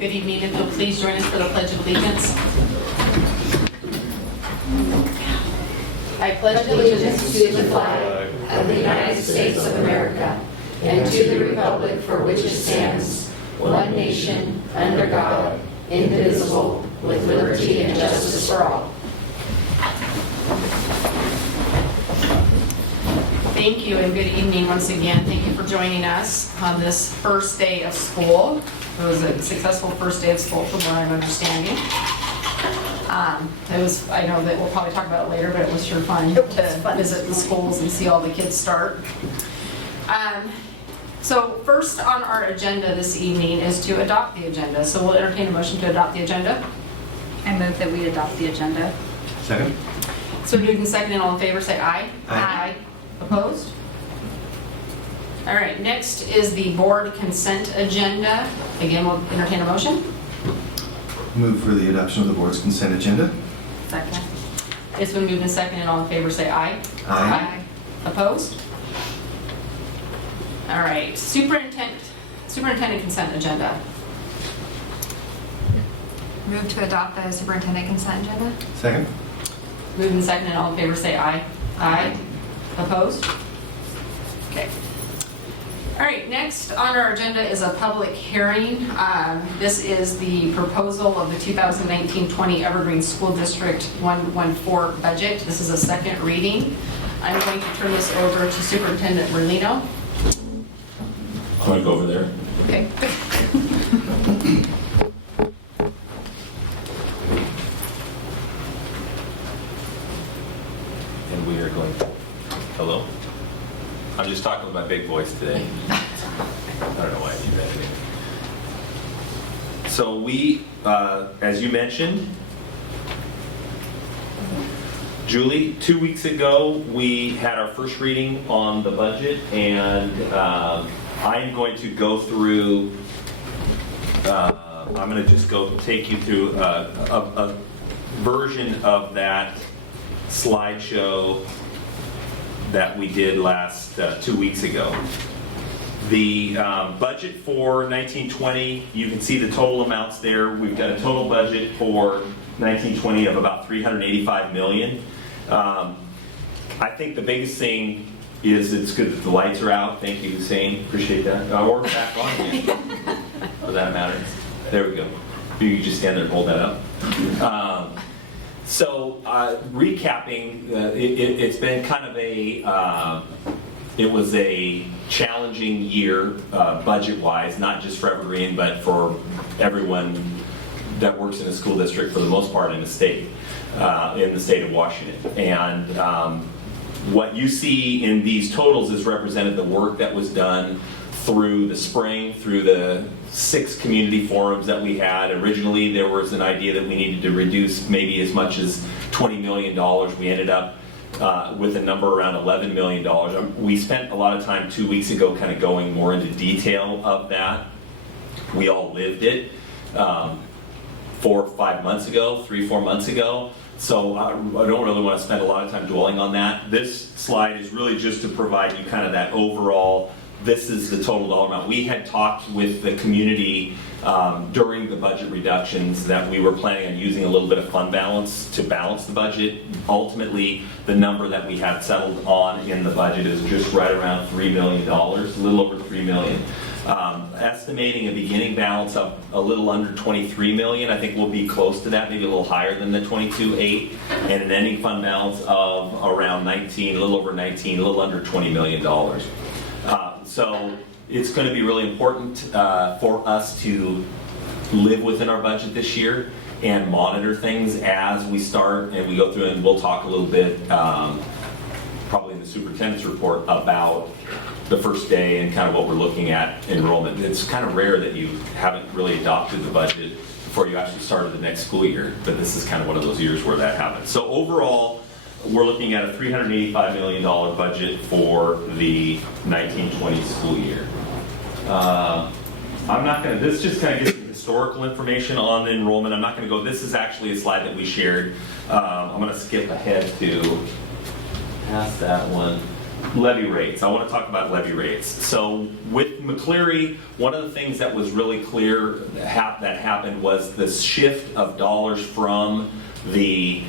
Good evening. If you'll please join us for the Pledge of Allegiance. I pledge allegiance to the flag of the United States of America and to the republic for which it stands, one nation, under God, indivisible, with liberty and justice for all. Thank you and good evening once again. Thank you for joining us on this first day of school. It was a successful first day of school from what I'm understanding. I know that we'll probably talk about it later, but it was sure fun to visit the schools and see all the kids start. So first on our agenda this evening is to adopt the agenda. So we'll entertain a motion to adopt the agenda. I move that we adopt the agenda. Second. So moved and seconded, all in favor say aye. Aye. Opposed? All right, next is the board consent agenda. Again, we'll entertain a motion. Move for the adoption of the board's consent agenda. Second. It's been moved and seconded, all in favor say aye. Aye. Opposed? All right, superintendent consent agenda. Move to adopt the superintendent consent agenda. Second. Moved and seconded, all in favor say aye. Aye. Opposed? Okay. All right, next on our agenda is a public hearing. This is the proposal of the 2019-20 Evergreen School District 114 budget. This is a second reading. I'm going to turn this over to Superintendent Merlino. I'm going to go over there. Okay. And we are going, hello? I'm just talking with my big voice today. I don't know why I do that. So we, as you mentioned, Julie, 2 weeks ago, we had our first reading on the budget, and I'm going to go through, I'm going to just take you through a version of that slideshow that we did last 2 weeks ago. The budget for 1920, you can see the total amounts there. We've got a total budget for 1920 of about $385 million. I think the biggest thing is it's good that the lights are out. Thank you, Hussein. Appreciate that. We're back on again, for that matter. There we go. You can just stand there and hold that up. So recapping, it's been kind of it was a challenging year budget-wise, not just for Evergreen, but for everyone that works in a school district for the most part in the state of Washington. And what you see in these totals is represented the work that was done through the spring, through the 6 community forums that we had. Originally, there was an idea that we needed to reduce maybe as much as $20 million. We ended up with a number around $11 million. We spent a lot of time 2 weeks ago kind of going more into detail of that. We all lived it 4 or 5 months ago, 3-4 months ago. So I don't really want to spend a lot of time dwelling on that. This slide is really just to provide you kind of that overall, this is the total dollar amount. We had talked with the community during the budget reductions that we were planning on using a little bit of fund balance to balance the budget. Ultimately, the number that we had settled on in the budget is just right around $3 million, a little over $3 million. Estimating a beginning balance of a little under $23 million. I think we'll be close to that, maybe a little higher than the 22.8, and an ending fund balance of around 19, a little over 19, a little under $20 million. So it's going to be really important for us to live within our budget this year and monitor things as we start and we go through, and we'll talk a little bit probably in the superintendent's report about the first day and kind of what we're looking at enrollment. It's kind of rare that you haven't really adopted the budget before you actually started the next school year, but this is kind of one of those years where that happens. So overall, we're looking at a $385 million budget for the 1920 school year. I'm not going to, this just kind of gives you historical information on the enrollment. I'm not going to go, this is actually a slide that we shared. I'm going to skip ahead to past that one. Levy rates. I want to talk about levy rates. So with McCleary, one of the things that was really clear that happened was the shift of dollars from the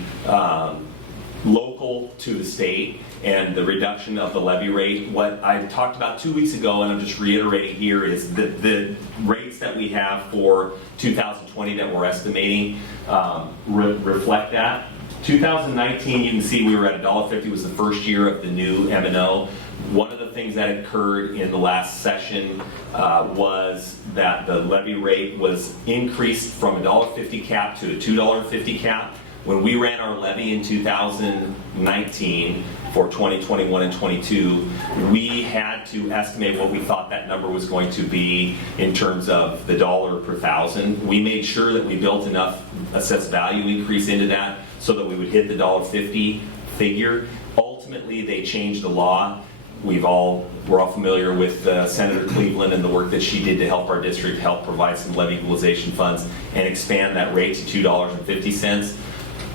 local to the state and the reduction of the levy rate. What I talked about 2 weeks ago, and I'm just reiterating here, is the rates that we have for 2020 that we're estimating reflect that. 2019, you can see we were at $1.50 was the first year of the new M&O. One of the things that occurred in the last session was that the levy rate was increased from a $1.50 cap to a $2.50 cap. When we ran our levy in 2019 for 2021 and 22, we had to estimate what we thought that number was going to be in terms of the dollar per thousand. We made sure that we built enough assessed value increase into that so that we would hit the $1.50 figure. Ultimately, they changed the law. We're all familiar with Senator Cleveland and the work that she did to help our district help provide some levy equalization funds and expand that rate to $2.50.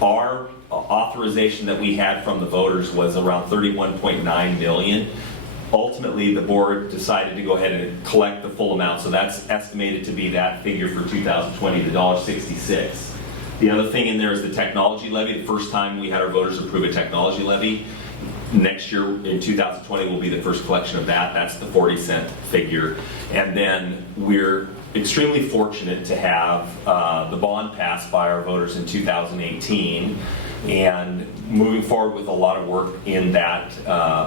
Our authorization that we had from the voters was around $31.9 million. Ultimately, the board decided to go ahead and collect the full amount, so that's estimated to be that figure for 2020, the $1.66. The other thing in there is the technology levy. The first time we had our voters approve a technology levy. Next year, in 2020, will be the first collection of that. That's the 40-cent figure. And then we're extremely fortunate to have the bond passed by our voters in 2018, and moving forward with a lot of work in that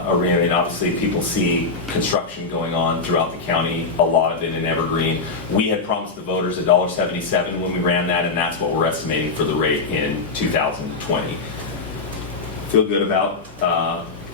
arena. And obviously, people see construction going on throughout the county, a lot of it in Evergreen. We had promised the voters $1.77 when we ran that, and that's what we're estimating for the rate in 2020. Feel good about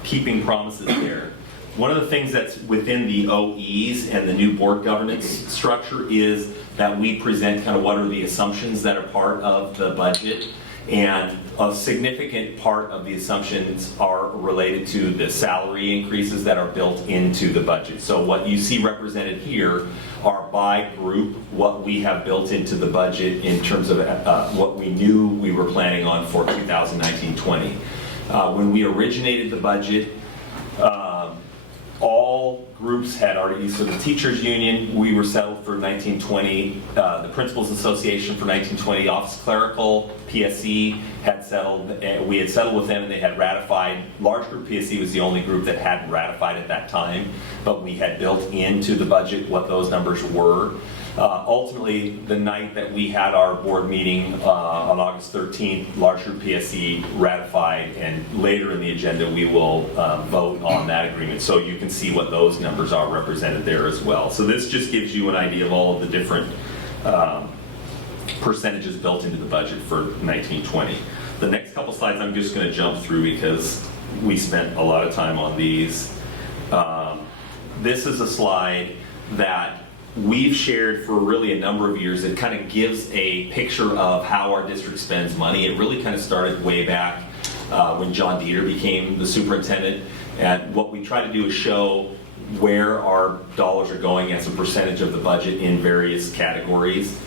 keeping promises there. One of the things that's within the OEs and the new board governance structure is that we present kind of what are the assumptions that are part of the budget, and a significant part of the assumptions are related to the salary increases that are built into the budget. So what you see represented here are by group what we have built into the budget in terms of what we knew we were planning on for 2019-20. When we originated the budget, all groups had already, so the teachers union, we were settled for 1920, the principals association for 1920, office clerical, PSE had settled, we had settled with them and they had ratified. Large group PSE was the only group that hadn't ratified at that time, but we had built into the budget what those numbers were. Ultimately, the night that we had our board meeting on August 13th, large group PSE ratified, and later in the agenda we will vote on that agreement. So you can see what those numbers are represented there as well. So this just gives you an idea of all of the different percentages built into the budget for 1920. The next couple slides I'm just going to jump through because we spent a lot of time on these. This is a slide that we've shared for really a number of years. It kind of gives a picture of how our district spends money. It really kind of started way back when John Dieter became the superintendent. And what we try to do is show where our dollars are going as a percentage of the budget in various categories.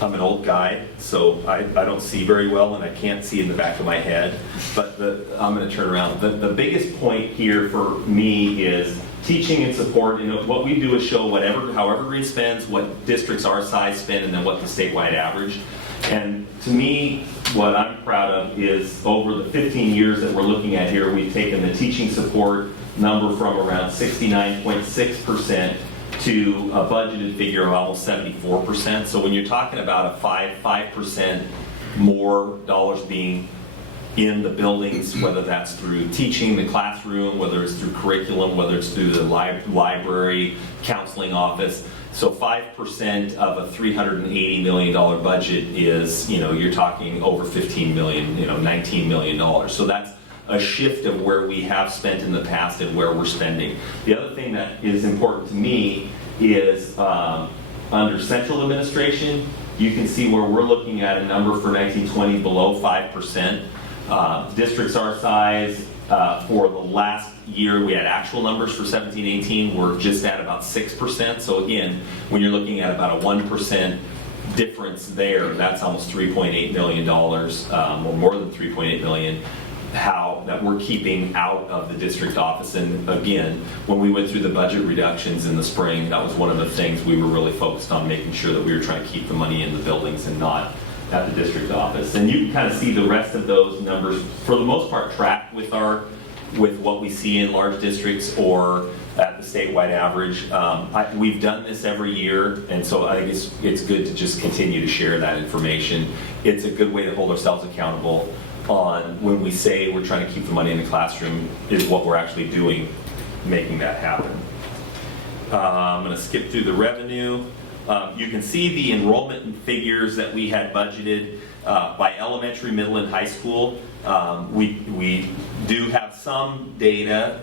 I'm an old guy, so I don't see very well, and I can't see in the back of my head. But I'm going to turn around. The biggest point here for me is teaching and support. You know, what we do is show how Evergreen spends, what districts our size spend, and then what the statewide average. And to me, what I'm proud of is over the 15 years that we're looking at here, we've taken the teaching support number from around 69.6% to a budgeted figure of almost 74%. So when you're talking about a 5% more dollars being in the buildings, whether that's through teaching, the classroom, whether it's through curriculum, whether it's through the library, counseling office. So 5% of a $380 million budget is, you're talking over 15 million, $19 million. So that's a shift of where we have spent in the past and where we're spending. The other thing that is important to me is under central administration, you can see where we're looking at a number for 1920 below 5%. Districts our size, for the last year, we had actual numbers for 17-18, we're just at about 6%. So again, when you're looking at about a 1% difference there, that's almost $3.8 million, or more than $3.8 million. that we're keeping out of the district office. And again, when we went through the budget reductions in the spring, that was one of the things we were really focused on, making sure that we were trying to keep the money in the buildings and not at the district office. And you can kind of see the rest of those numbers, for the most part, track with what we see in large districts or at the statewide average. We've done this every year, and so I think it's good to just continue to share that information. It's a good way to hold ourselves accountable on when we say we're trying to keep the money in the classroom, is what we're actually doing, making that happen. I'm going to skip through the revenue. You can see the enrollment figures that we had budgeted by elementary, middle, and high school. We do have some data.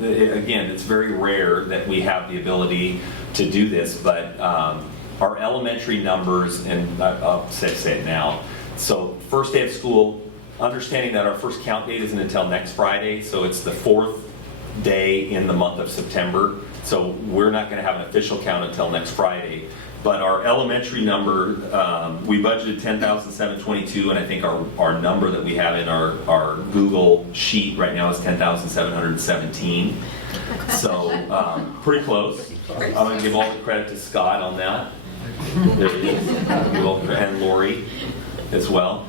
Again, it's very rare that we have the ability to do this, but our elementary numbers, and I'll say it now. So first day of school, understanding that our first count date isn't until next Friday, so it's the 4th day in the month of September. So we're not going to have an official count until next Friday. But our elementary number, we budgeted 10,722, and I think our number that we have in our Google sheet right now is 10,717. So pretty close. I'm going to give all the credit to Scott on that. There he is. And Lori as well.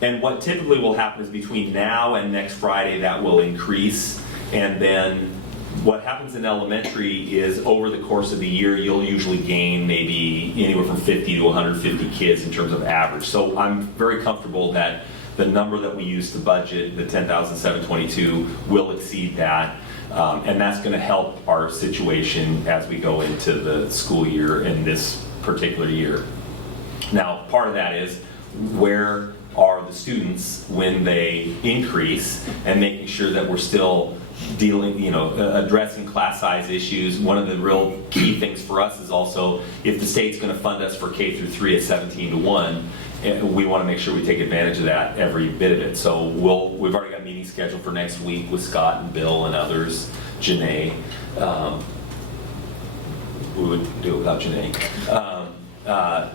And what typically will happen is between now and next Friday, that will increase. And then what happens in elementary is over the course of the year, you'll usually gain maybe anywhere from 50 to 150 kids in terms of average. So I'm very comfortable that the number that we use to budget, the 10,722, will exceed that. And that's going to help our situation as we go into the school year in this particular year. Now, part of that is where are the students when they increase, and making sure that we're still dealing, addressing class size issues. One of the real key things for us is also, if the state's going to fund us for K through 3 at 17-1, we want to make sure we take advantage of that, every bit of it. So we've already got meetings scheduled for next week with Scott and Bill and others, Janae. We would do it without Janae.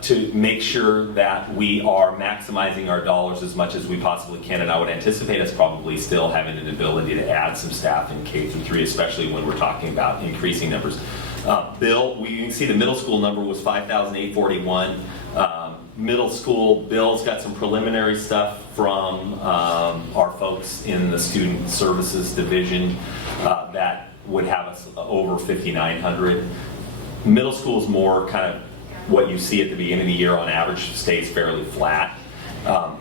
To make sure that we are maximizing our dollars as much as we possibly can, and I would anticipate us probably still having an ability to add some staff in K through 3, especially when we're talking about increasing numbers. Bill, you can see the middle school number was 5,841. Middle school, Bill's got some preliminary stuff from our folks in the student services division that would have us over 5,900. Middle school is more kind of what you see at the beginning of the year on average, stays fairly flat.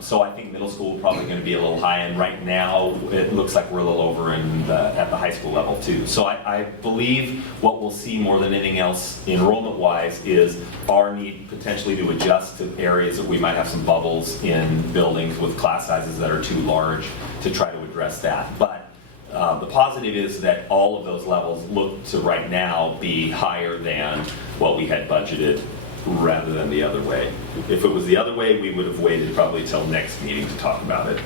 So I think middle school is probably going to be a little high, and right now it looks like we're a little over at the high school level too. So I believe what we'll see more than anything else enrollment-wise is our need potentially to adjust to areas that we might have some bubbles in buildings with class sizes that are too large, to try to address that. But the positive is that all of those levels look to right now be higher than what we had budgeted, rather than the other way. If it was the other way, we would have waited probably till next meeting to talk about it.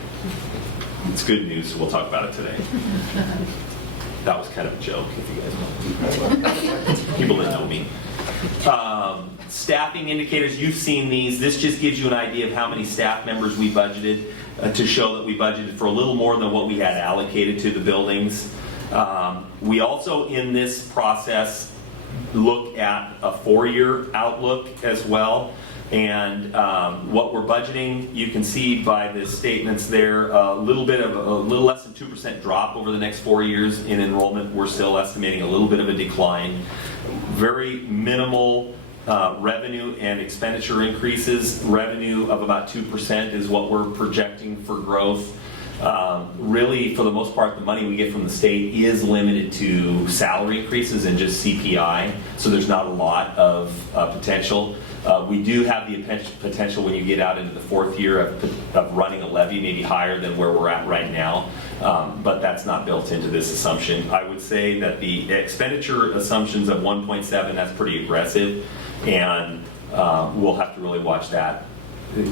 It's good news, so we'll talk about it today. That was kind of a joke, if you guys know. People that know me. Staffing indicators, you've seen these. This just gives you an idea of how many staff members we budgeted, to show that we budgeted for a little more than what we had allocated to the buildings. We also, in this process, look at a 4-year outlook as well. And what we're budgeting, you can see by the statements there, a little less than 2% drop over the next 4 years in enrollment. We're still estimating a little bit of a decline. Very minimal revenue and expenditure increases. Revenue of about 2% is what we're projecting for growth. Really, for the most part, the money we get from the state is limited to salary increases and just CPI, so there's not a lot of potential. We do have the potential when you get out into the 4th year of running a levy, maybe higher than where we're at right now, but that's not built into this assumption. I would say that the expenditure assumptions of 1.7, that's pretty aggressive, and we'll have to really watch that,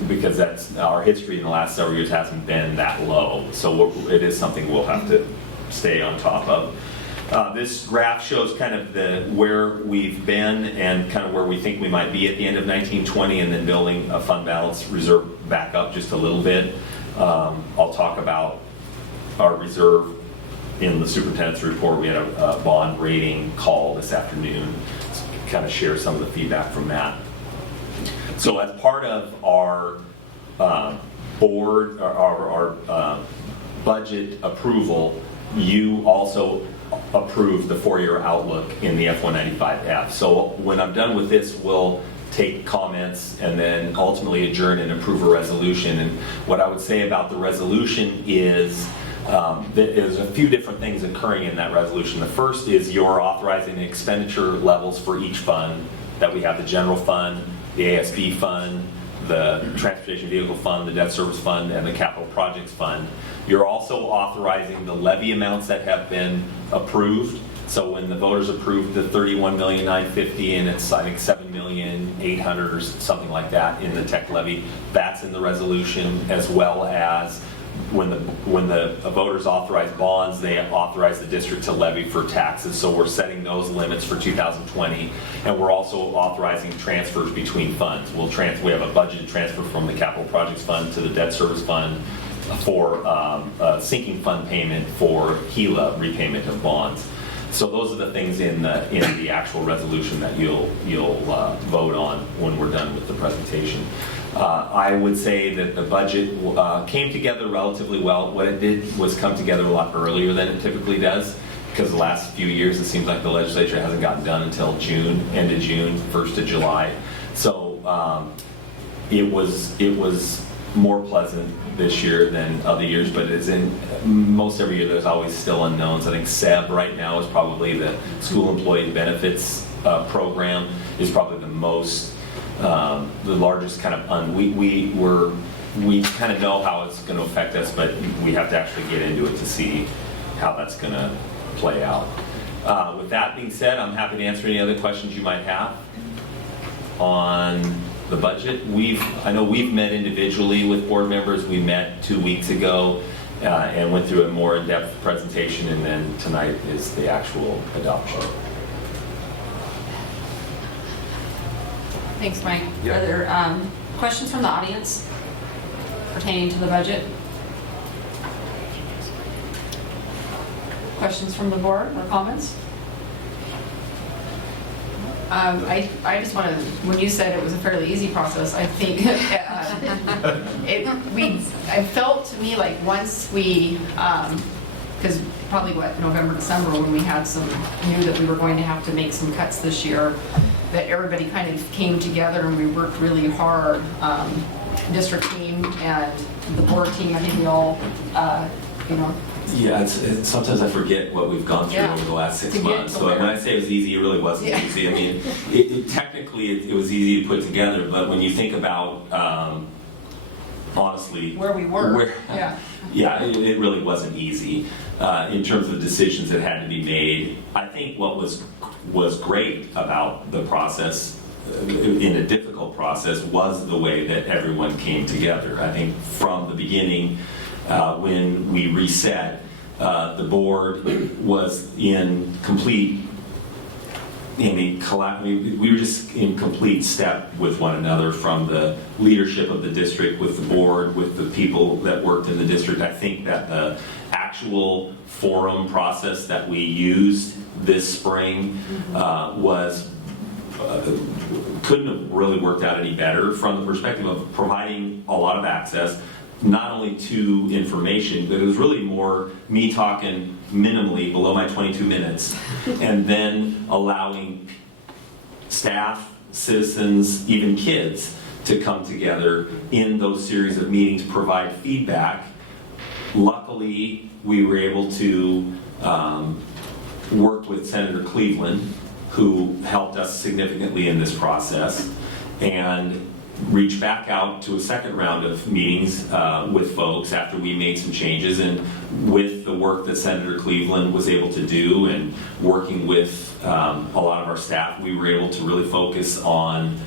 because that's our history in the last several years hasn't been that low. So it is something we'll have to stay on top of. This graph shows kind of where we've been and kind of where we think we might be at the end of 1920, and then building a fund balance reserve back up just a little bit. I'll talk about our reserve in the superintendent's report. We had a bond rating call this afternoon, kind of share some of the feedback from that. So as part of our board, our budget approval, you also approved the 4-year outlook in the F195F. So when I'm done with this, we'll take comments and then ultimately adjourn and approve a resolution. And what I would say about the resolution is there's a few different things occurring in that resolution. The first is you're authorizing the expenditure levels for each fund, that we have the general fund, the ASB fund, the transportation vehicle fund, the debt service fund, and the capital projects fund. You're also authorizing the levy amounts that have been approved. So when the voters approved the $31,950,000 and it's I think $7,800,000 or something like that in the tech levy, that's in the resolution, as well as when the voters authorize bonds, they authorize the district to levy for taxes. So we're setting those limits for 2020, and we're also authorizing transfers between funds. We have a budgeted transfer from the capital projects fund to the debt service fund for a sinking fund payment for HELA repayment of bonds. So those are the things in the actual resolution that you'll vote on when we're done with the presentation. I would say that the budget came together relatively well. What it did was come together a lot earlier than it typically does, because the last few years it seems like the legislature hasn't gotten done until June, end of June, 1st of July. So it was more pleasant this year than other years, but it's in most every year there's always still unknowns. I think SEB right now is probably the school employee benefits program is probably the most the largest kind of we kind of know how it's going to affect us, but we have to actually get into it to see how that's going to play out. With that being said, I'm happy to answer any other questions you might have on the budget. I know we've met individually with board members. We met 2 weeks ago and went through a more in-depth presentation, and then tonight is the actual adoption. Thanks, Mike. Yeah. Are there questions from the audience pertaining to the budget? Questions from the board or comments? I just want to, when you said it was a fairly easy process, I think I felt to me like once we, because probably November, December, when we knew that we were going to have to make some cuts this year, that everybody kind of came together and we worked really hard. District team and the board team, I think we all, Yeah, it's sometimes I forget what we've gone through over the last 6 months. So when I say it was easy, it really wasn't easy. I mean, technically it was easy to put together, but when you think about, honestly, where we were, it really wasn't easy in terms of the decisions that had to be made. I think what was great about the process, in a difficult process, was the way that everyone came together. I think from the beginning, when we reset, the board was in complete, we were just in complete step with one another, from the leadership of the district, with the board, with the people that worked in the district. I think that the actual forum process that we used this spring couldn't have really worked out any better, from the perspective of providing a lot of access, not only to information, but it was really more me talking minimally below my 22 minutes, and then allowing staff, citizens, even kids to come together in those series of meetings, provide feedback. Luckily, we were able to work with Senator Cleveland, who helped us significantly in this process, and reach back out to a second round of meetings with folks after we made some changes. And with the work that Senator Cleveland was able to do, and working with a lot of our staff, we were able to really focus on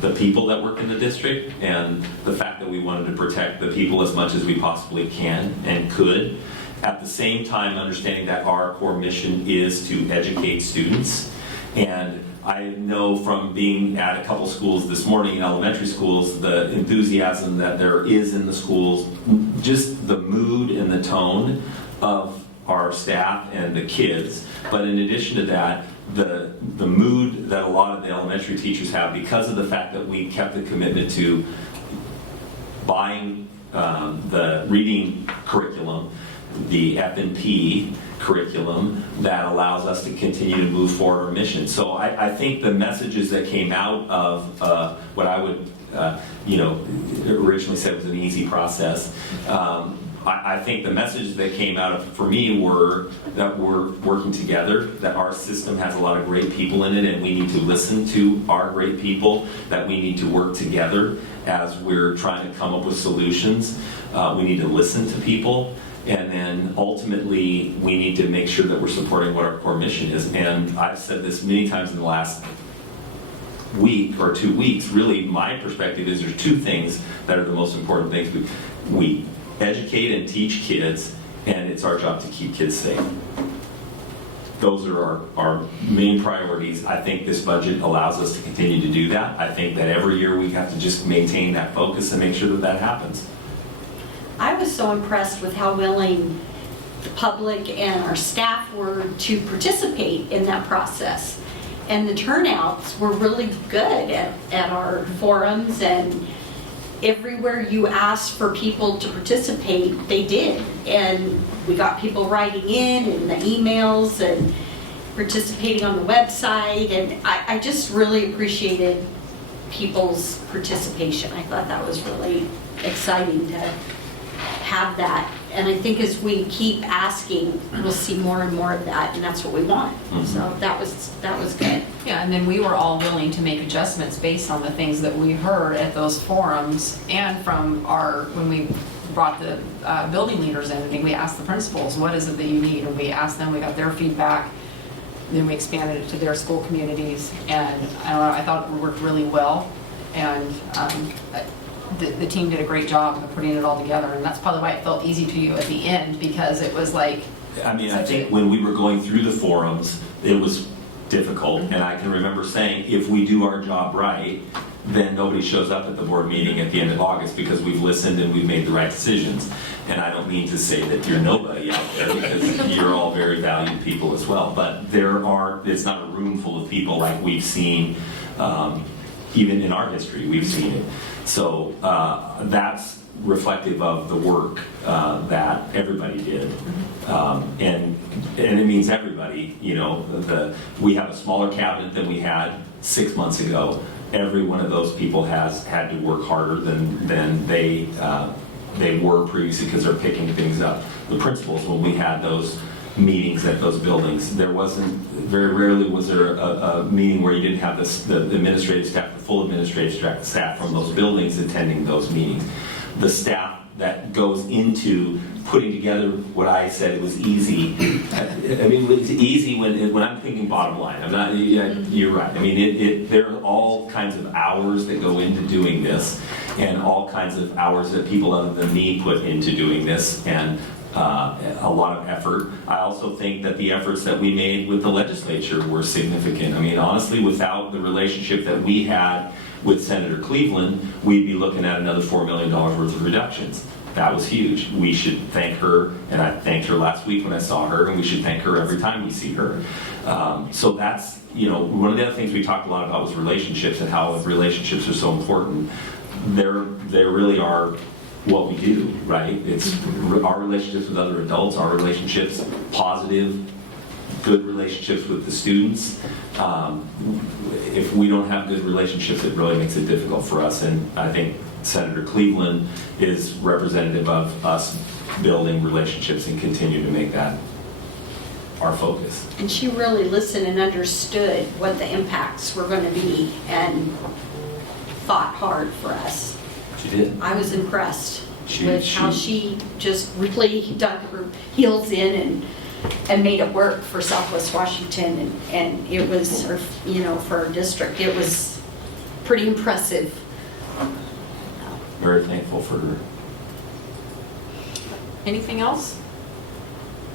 the people that work in the district, and the fact that we wanted to protect the people as much as we possibly can and could. At the same time, understanding that our core mission is to educate students, And I know from being at a couple schools this morning, in elementary schools, the enthusiasm that there is in the schools, just the mood and the tone of our staff and the kids. But in addition to that, the mood that a lot of the elementary teachers have, because of the fact that we kept the commitment to buying the reading curriculum, the F&P curriculum that allows us to continue to move forward our mission. So I think the messages that came out of what I would, originally said was an easy process. I think the messages that came out of, for me, were that we're working together, that our system has a lot of great people in it, and we need to listen to our great people, that we need to work together as we're trying to come up with solutions. We need to listen to people. And then ultimately, we need to make sure that we're supporting what our core mission is. And I've said this many times in the last week or 2 weeks. Really, my perspective is there's two things that are the most important things. We educate and teach kids, and it's our job to keep kids safe. Those are our main priorities. I think this budget allows us to continue to do that. I think that every year we have to just maintain that focus and make sure that that happens. I was so impressed with how willing the public and our staff were to participate in that process. And the turnouts were really good at our forums, and everywhere you asked for people to participate, they did. And we got people writing in and the emails and participating on the website. And I just really appreciated people's participation. I thought that was really exciting to have that. And I think as we keep asking, we'll see more and more of that, and that's what we want. So that was good. Yeah, and then we were all willing to make adjustments based on the things that we heard at those forums and from when we brought the building leaders in. I think we asked the principals, what is it that you need? And we asked them, we got their feedback, then we expanded it to their school communities. And I don't know, I thought it worked really well. And the team did a great job of putting it all together, and that's probably why it felt easy to you at the end, because it was like... I think when we were going through the forums, it was difficult, and I can remember saying, if we do our job right, then nobody shows up at the board meeting at the end of August because we've listened and we've made the right decisions. And I don't mean to say that you're nobody out there, because you're all very valued people as well, but it's not a room full of people like we've seen, even in our history, we've seen it. So that's reflective of the work that everybody did. And it means everybody, we have a smaller cabinet than we had 6 months ago. Every one of those people has had to work harder than they were previously, because they're picking things up. The principals, when we had those meetings at those buildings, very rarely was there a meeting where you didn't have the administrative staff, the full administrative staff from those buildings attending those meetings. The staff that goes into putting together what I said it was easy. I mean, it's easy when I'm thinking bottom line. I'm not. You're right. I mean, there are all kinds of hours that go into doing this, and all kinds of hours that people other than me put into doing this, and a lot of effort. I also think that the efforts that we made with the legislature were significant. I mean, honestly, without the relationship that we had with Senator Cleveland, we'd be looking at another $4 million worth of reductions. That was huge. We should thank her, and I thanked her last week when I saw her, and we should thank her every time we see her. So that's, one of the other things we talked a lot about was relationships, and how relationships are so important. They really are what we do, right? It's our relationships with other adults, our relationships, positive, good relationships with the students. If we don't have good relationships, it really makes it difficult for us. And I think Senator Cleveland is representative of us building relationships and continue to make that our focus. And she really listened and understood what the impacts were going to be and fought hard for us. She did. I was impressed with how she just really dug her heels in and made it work for Southwest Washington, and it was, for our district, it was pretty impressive. Very thankful for her. Anything else?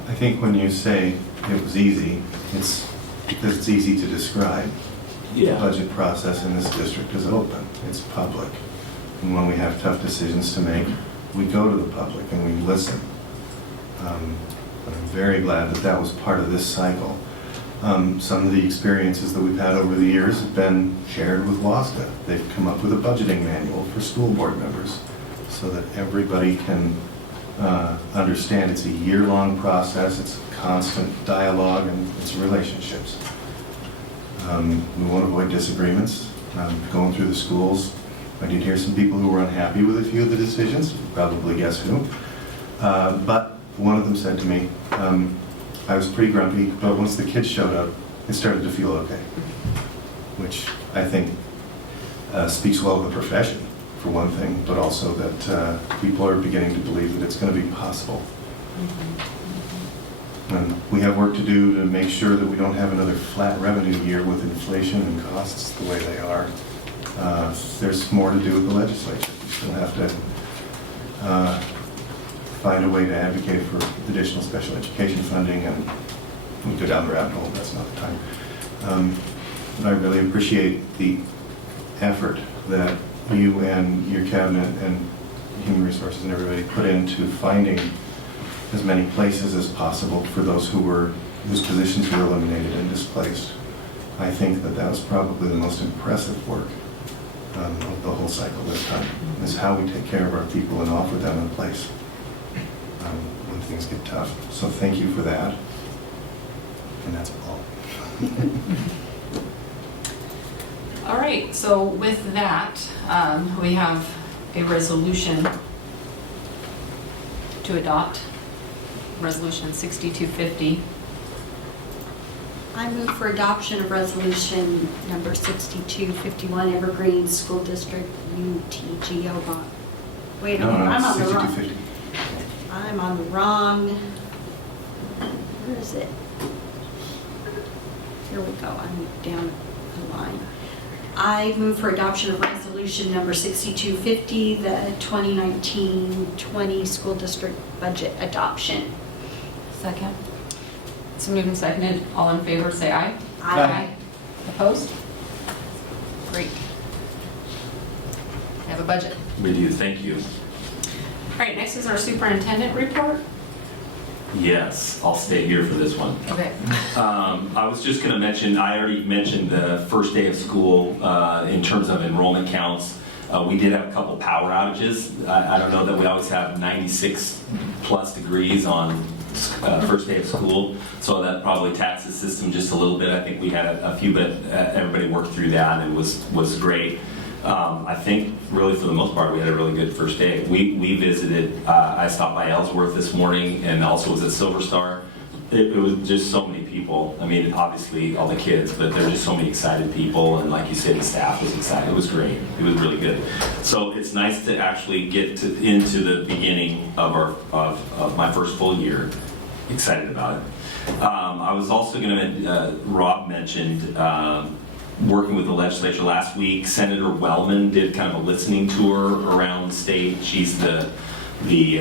I think when you say it was easy, it's because it's easy to describe. The Yeah. budget process in this district is open, it's public. And when we have tough decisions to make, we go to the public and we listen. But I'm very glad that that was part of this cycle. Some of the experiences that we've had over the years have been shared with WASDA. They've come up with a budgeting manual for school board members so that everybody can understand it's a year-long process, it's constant dialogue, and it's relationships. We won't avoid disagreements. Going through the schools, I did hear some people who were unhappy with a few of the decisions, you can probably guess who. But one of them said to me, I was pretty grumpy, but once the kids showed up, it started to feel okay. Which I think speaks well of the profession, for one thing, but also that people are beginning to believe that it's going to be possible. And we have work to do to make sure that we don't have another flat revenue year with inflation and costs the way they are. There's more to do with the legislature. We still have to find a way to advocate for additional special education funding, and we go down the rabbit hole, that's not the time. But I really appreciate the effort that you and your cabinet and human resources and everybody put into finding as many places as possible for those whose positions were eliminated and displaced. I think that that was probably the most impressive work of the whole cycle this time, is how we take care of our people and offer them a place when things get tough. So thank you for that. And that's all. All right, so with that, we have a resolution to adopt, Resolution 6250. I move for adoption of resolution number 6251, Evergreen School District UTGO bond. Wait a minute, I'm on the wrong. 6250. I'm on the wrong. Where is it? Here we go, I'm down the line. I move for adoption of resolution number 6250, the 2019-20 school district budget adoption. Second. So moved and seconded, all in favor, say aye. Aye. Opposed? Great. We have a budget. We do, thank you. All right, next is our superintendent report. Yes, I'll stay here for this one. Okay. I was just going to mention, I already mentioned the first day of school in terms of enrollment counts. We did have a couple power outages. I don't know that we always have 96 plus degrees on first day of school, so that probably taxed the system just a little bit. I think we had a few, but everybody worked through that and was great. I think really for the most part we had a really good first day. We visited, I stopped by Ellsworth this morning and also was at Silver Star. It was just so many people. I mean, obviously all the kids, but there were just so many excited people, and like you said, the staff was excited. It was great. It was really good. So it's nice to actually get into the beginning of my first full year. Excited about it. I was also going to, Rob mentioned working with the legislature last week. Senator Wellman did kind of a listening tour around the state. She's the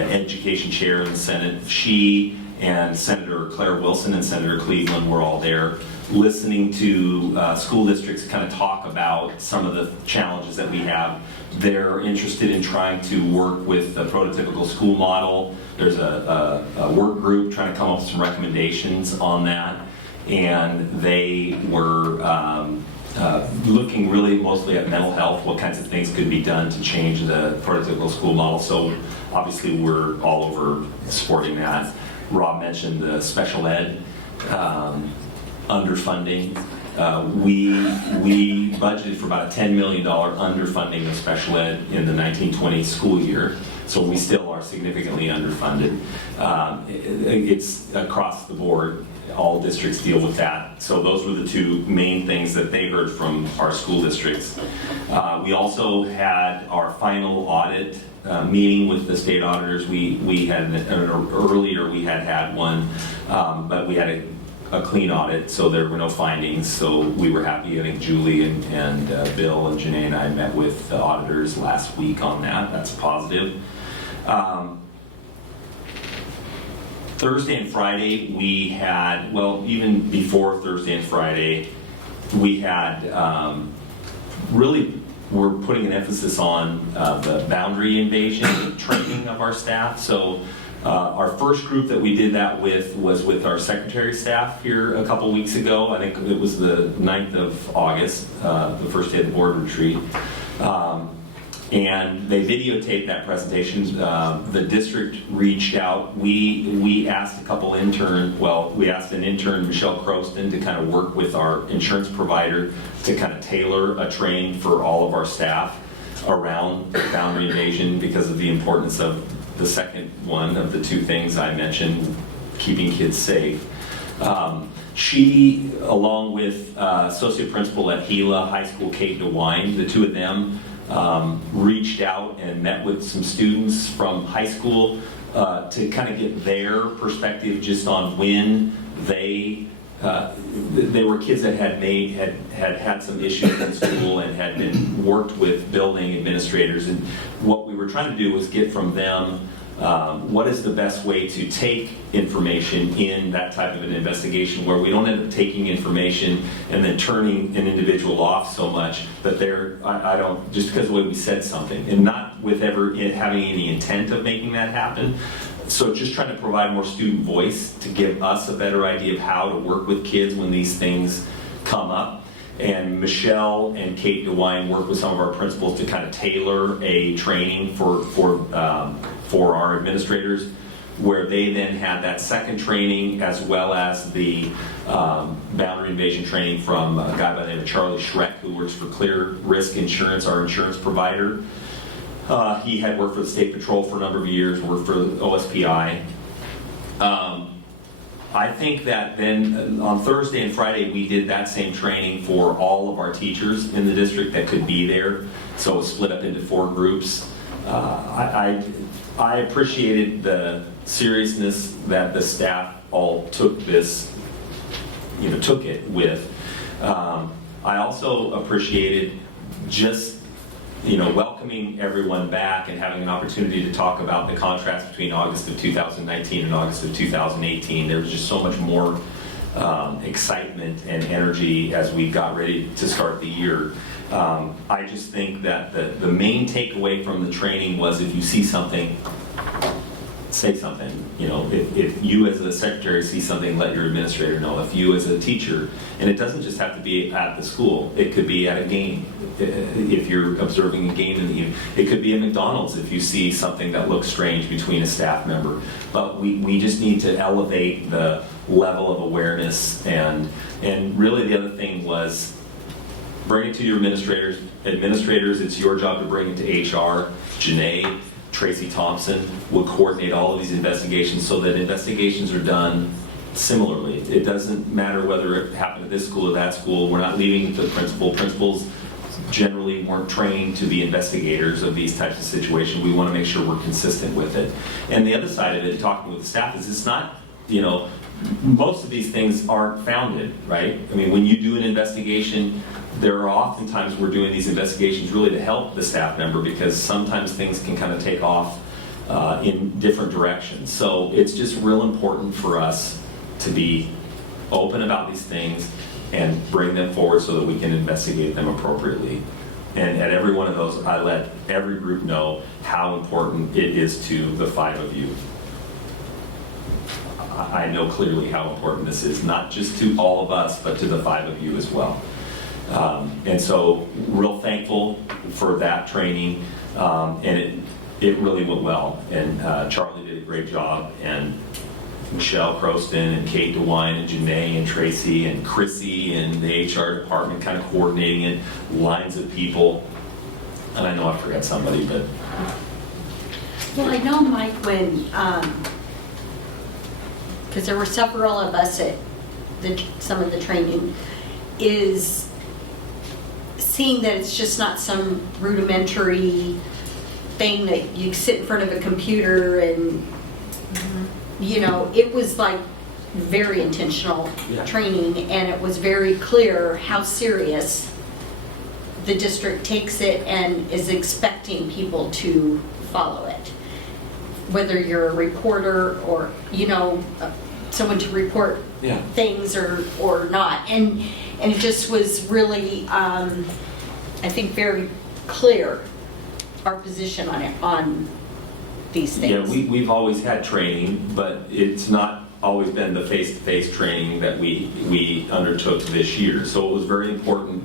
education chair in the Senate. She and Senator Claire Wilson and Senator Cleveland were all there listening to school districts kind of talk about some of the challenges that we have. They're interested in trying to work with the prototypical school model. There's a work group trying to come up with some recommendations on that, and they were looking really mostly at mental health, what kinds of things could be done to change the prototypical school model. So obviously we're all over supporting that. Rob mentioned the special ed underfunding. We budgeted for about a $10 million underfunding of special ed in the 1920 school year, so we still are significantly underfunded. It's across the board. All districts deal with that. So those were the two main things that they heard from our school districts. We also had our final audit meeting with the state auditors. We had earlier we had one, but we had a clean audit, so there were no findings. So we were happy. I think Julie and Bill and Janae and I met with the auditors last week on that. That's positive. Thursday and Friday, we had, well, even before Thursday and Friday, we had really, we're putting an emphasis on the boundary invasion training of our staff. So our first group that we did that with was with our secretary staff here a couple weeks ago. I think it was the 9th of August, the first day of the board retreat. And they videotaped that presentation. The district reached out. We asked a couple we asked an intern, Michelle Croston, to kind of work with our insurance provider to kind of tailor a training for all of our staff around boundary invasion because of the importance of the second one of the two things I mentioned, keeping kids safe. She, along with associate principal at Gila High School, Kate DeWine, the two of them reached out and met with some students from high school to kind of get their perspective just on when they were kids that had some issues in school and had been worked with building administrators, and what we were trying to do was get from them what is the best way to take information in that type of an investigation where we don't end up taking information and then turning an individual off so much that I don't, just because of the way we said something, and not with ever having any intent of making that happen. So just trying to provide more student voice to give us a better idea of how to work with kids when these things come up. And Michelle and Kate DeWine worked with some of our principals to kind of tailor a training for our administrators, where they then had that second training as well as the boundary invasion training from a guy by the name of Charlie Schreck, who works for Clear Risk Insurance, our insurance provider. He had worked for the State Patrol for a number of years, worked for OSPI. I think that then on Thursday and Friday we did that same training for all of our teachers in the district that could be there. So it was split up into 4 groups. I appreciated the seriousness that the staff all took it with. I also appreciated just welcoming everyone back and having an opportunity to talk about the contrast between August of 2019 and August of 2018. There was just so much more excitement and energy as we got ready to start the year. I just think that the main takeaway from the training was, if you see something, say something. If you as a secretary see something, let your administrator know. If you as a teacher, and it doesn't just have to be at the school, it could be at a game. If you're observing a game in the evening, it could be at McDonald's if you see something that looks strange between a staff member. But we just need to elevate the level of awareness, and really the other thing was bring it to your administrators. Administrators, it's your job to bring it to HR. Janae, Tracy Thompson would coordinate all of these investigations so that investigations are done similarly. It doesn't matter whether it happened at this school or that school. We're not leaving it to the principal. Principals generally weren't trained to be investigators of these types of situations. We want to make sure we're consistent with it. And the other side of it, talking with the staff, is it's not, most of these things aren't founded, right? I mean, when you do an investigation, there are oftentimes we're doing these investigations really to help the staff member, because sometimes things can kind of take off in different directions. So it's just real important for us to be open about these things and bring them forward so that we can investigate them appropriately. And at every one of those, I let every group know how important it is to the 5 of you. I know clearly how important this is, not just to all of us, but to the 5 of you as well. And so, real thankful for that training, and it really went well. And Charlie did a great job, and Michelle Croston and Kate DeWine and Janae and Tracy and Chrissy and the HR department kind of coordinating it, lines of people. And I know I forgot somebody, but... Well, I know, Mike, when, because there were several of us at some of the training, is seeing that it's just not some rudimentary thing that you sit in front of a computer and, it was like very intentional training, and it was very clear how serious the district takes it and is expecting people to follow it. whether you're a reporter or, someone to report Yeah. things or not. And it just was really, I think, very clear, our position on these things. Yeah, we've always had training, but it's not always been the face-to-face training that we undertook this year. So it was very important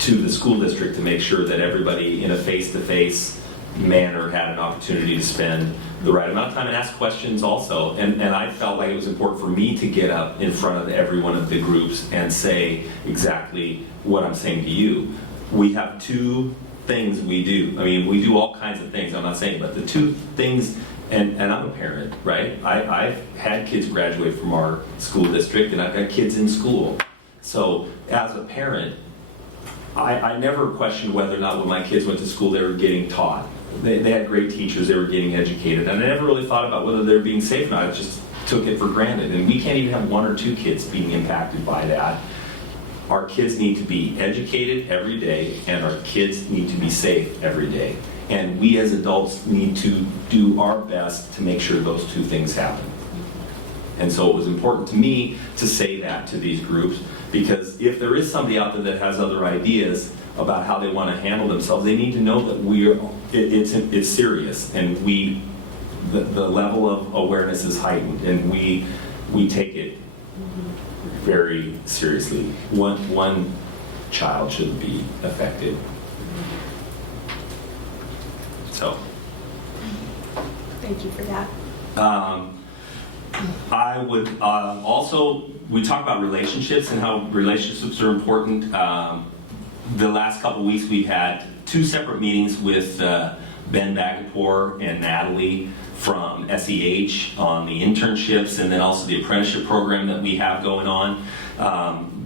to the school district to make sure that everybody in a face-to-face manner had an opportunity to spend the right amount of time and ask questions also. And I felt like it was important for me to get up in front of every one of the groups and say exactly what I'm saying to you. We have two things we do. I mean, we do all kinds of things, I'm not saying, but the two things, and I'm a parent, right? I've had kids graduate from our school district, and I've got kids in school. So as a parent, I never questioned whether or not when my kids went to school they were getting taught. They had great teachers, they were getting educated, and I never really thought about whether they were being safe or not. I just took it for granted. And we can't even have one or two kids being impacted by that. Our kids need to be educated every day, and our kids need to be safe every day. And we as adults need to do our best to make sure those two things happen. And so it was important to me to say that to these groups, because if there is somebody out there that has other ideas about how they want to handle themselves, they need to know that it's serious, and the level of awareness is heightened, and we take it very seriously. One child shouldn't be affected. So. Thank you for that. I would also, we talk about relationships and how relationships are important. The last couple weeks we've had two separate meetings with Ben Bagapore and Natalie from SEH on the internships and then also the apprenticeship program that we have going on.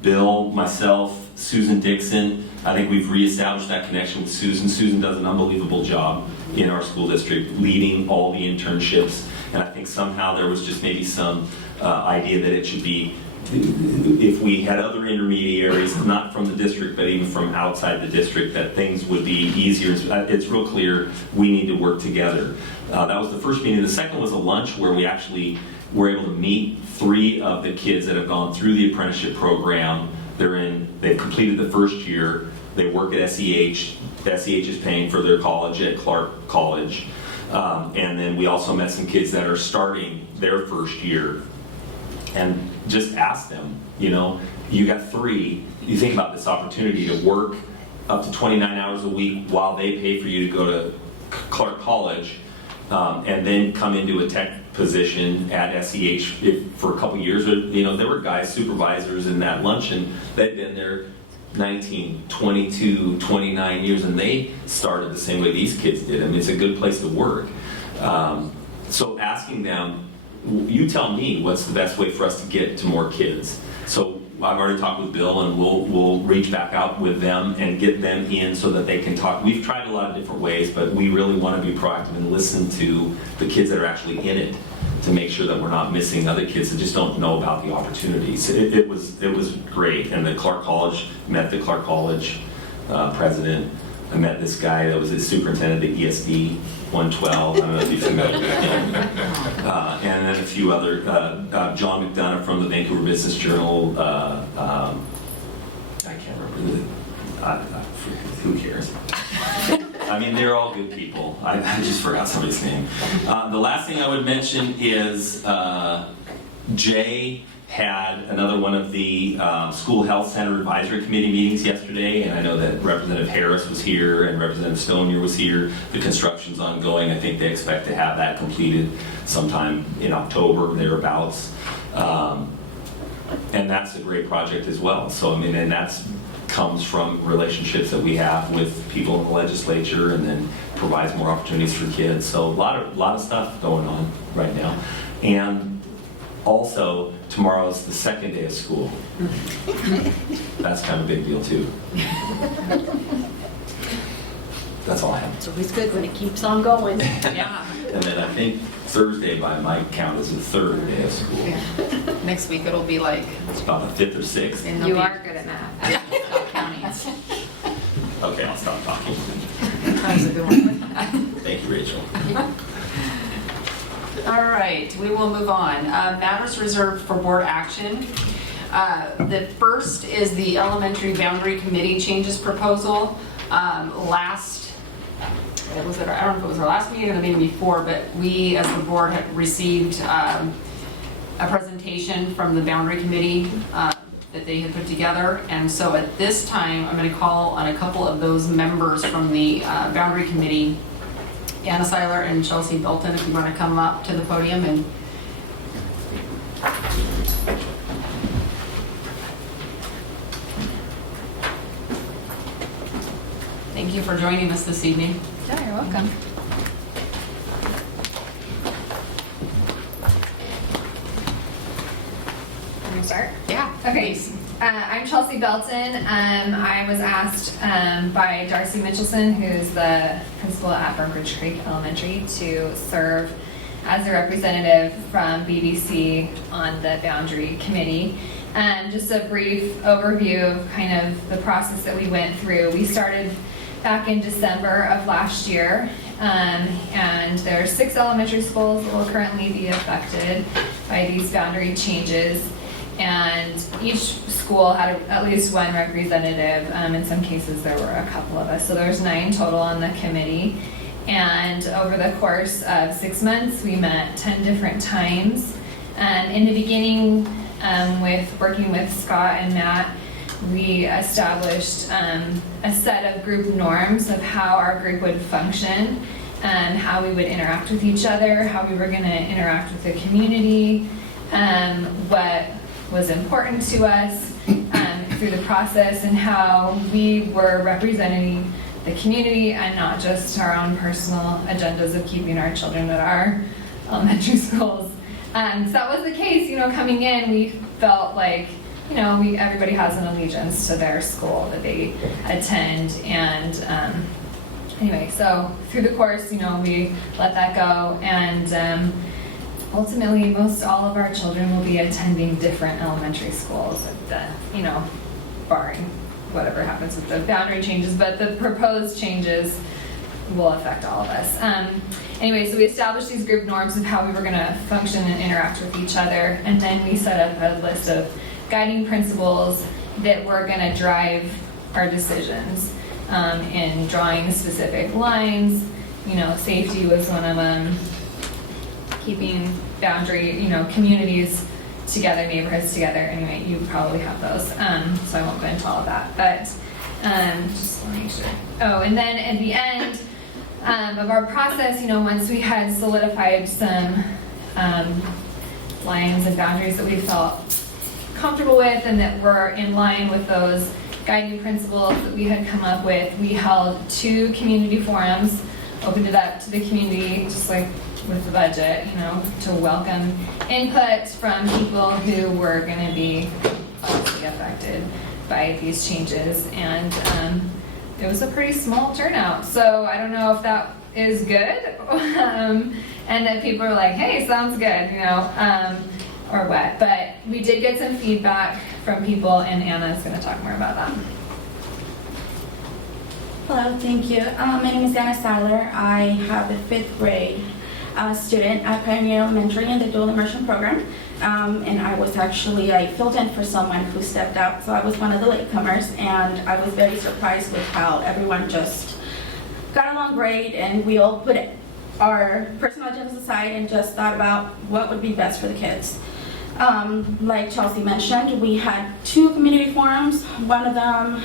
Bill, myself, Susan Dixon, I think we've reestablished that connection with Susan. Susan does an unbelievable job in our school district leading all the internships, and I think somehow there was just maybe some idea that it should be, if we had other intermediaries, not from the district, but even from outside the district, that things would be easier. It's real clear we need to work together. That was the first meeting. The second was a lunch where we actually were able to meet 3 of the kids that have gone through the apprenticeship program. They've completed the first year. They work at SEH. SEH is paying for their college at Clark College. And then we also met some kids that are starting their first year, and just ask them, you got 3, you think about this opportunity to work up to 29 hours a week while they pay for you to go to Clark College, and then come into a tech position at SEH for a couple years. There were guys, supervisors in that lunch, and they'd been there 19, 22, 29 years, and they started the same way these kids did. I mean, it's a good place to work. So asking them, you tell me what's the best way for us to get to more kids. So I've already talked with Bill, and we'll reach back out with them and get them in so that they can talk. We've tried a lot of different ways, but we really want to be proactive and listen to the kids that are actually in it to make sure that we're not missing other kids that just don't know about the opportunities. It was great, and the Clark College, met the Clark College president. I met this guy that was the superintendent at ESD 112. I don't know if you're familiar with him. And then a few other, John McDonough from the Vancouver Business Journal. I can't remember who cares? I mean, they're all good people. I just forgot somebody's name. The last thing I would mention is Jay had another one of the School Health Center Advisory Committee meetings yesterday, and I know that Representative Harris was here and Representative Stonier was here. The construction's ongoing. I think they expect to have that completed sometime in October, thereabouts. And that's a great project as well. So, I mean, and that's comes from relationships that we have with people in the legislature, and then provides more opportunities for kids. So a lot of stuff going on right now. And also, tomorrow's the second day of school. That's kind of a big deal too. That's all I have. It's always good when it keeps on going. Yeah. And then I think Thursday, by my count, is the third day of school. Yeah. Next week it'll be like. It's about the 5th or 6th. And You are good at math. Stop counting. Okay, I'll stop talking. That was a good one. Thank you, Rachel. All right, we will move on. Matters reserved for board action. The first is the elementary boundary committee changes proposal. I don't know if it was our last meeting or the meeting before, but we as the board had received a presentation from the boundary committee that they had put together. And so at this time, I'm going to call on a couple of those members from the boundary committee, Anna Seiler and Chelsea Belton, if you want to come up to the podium. And thank you for joining us this evening. Yeah, you're welcome. Can we start? Yeah. Okay. I'm Chelsea Belton. I was asked by Darcy Mitchelson, who's the principal at Burnbridge Creek Elementary, to serve as a representative from BBC on the boundary committee. Just a brief overview of kind of the process that we went through. We started back in December of last year, and there are 6 elementary schools that will currently be affected by these boundary changes. And each school had at least one representative. In some cases, there were a couple of us. So there's 9 total on the committee. And over the course of 6 months, we met 10 different times. In the beginning, with working with Scott and Matt, we established a set of group norms of how our group would function, and how we would interact with each other, how we were going to interact with the community, what was important to us through the process, and how we were representing the community and not just our own personal agendas of keeping our children at our elementary schools. So that was the case, coming in, we felt like, everybody has an allegiance to their school that they attend. And anyway, so through the course, we let that go. And ultimately, most all of our children will be attending different elementary schools, barring whatever happens with the boundary changes. But the proposed changes will affect all of us. Anyway, so we established these group norms of how we were going to function and interact with each other, and then we set up a list of guiding principles that were going to drive our decisions in drawing specific lines. Safety was one of them, keeping boundary, communities together, neighborhoods together. Anyway, you probably have those, so I won't go into all of that, but just want to make sure. Oh, and then at the end of our process, once we had solidified some lines and boundaries that we felt comfortable with and that were in line with those guiding principles that we had come up with, we held 2 community forums, opened it up to the community, just like with the budget, to welcome input from people who were going to be obviously affected by these changes. And it was a pretty small turnout, so I don't know if that is good, and that people are like, hey, sounds good, or what. But we did get some feedback from people, and Anna's going to talk more about that. Hello, thank you. My name is Anna Seiler. I have a 5th grade student at Pioneer Elementary in the dual immersion program. And I filled in for someone who stepped out, so I was one of the latecomers, and I was very surprised with how everyone just got along great, and we all put our personal agendas aside and just thought about what would be best for the kids. Like Chelsea mentioned, we had 2 community forums. One of them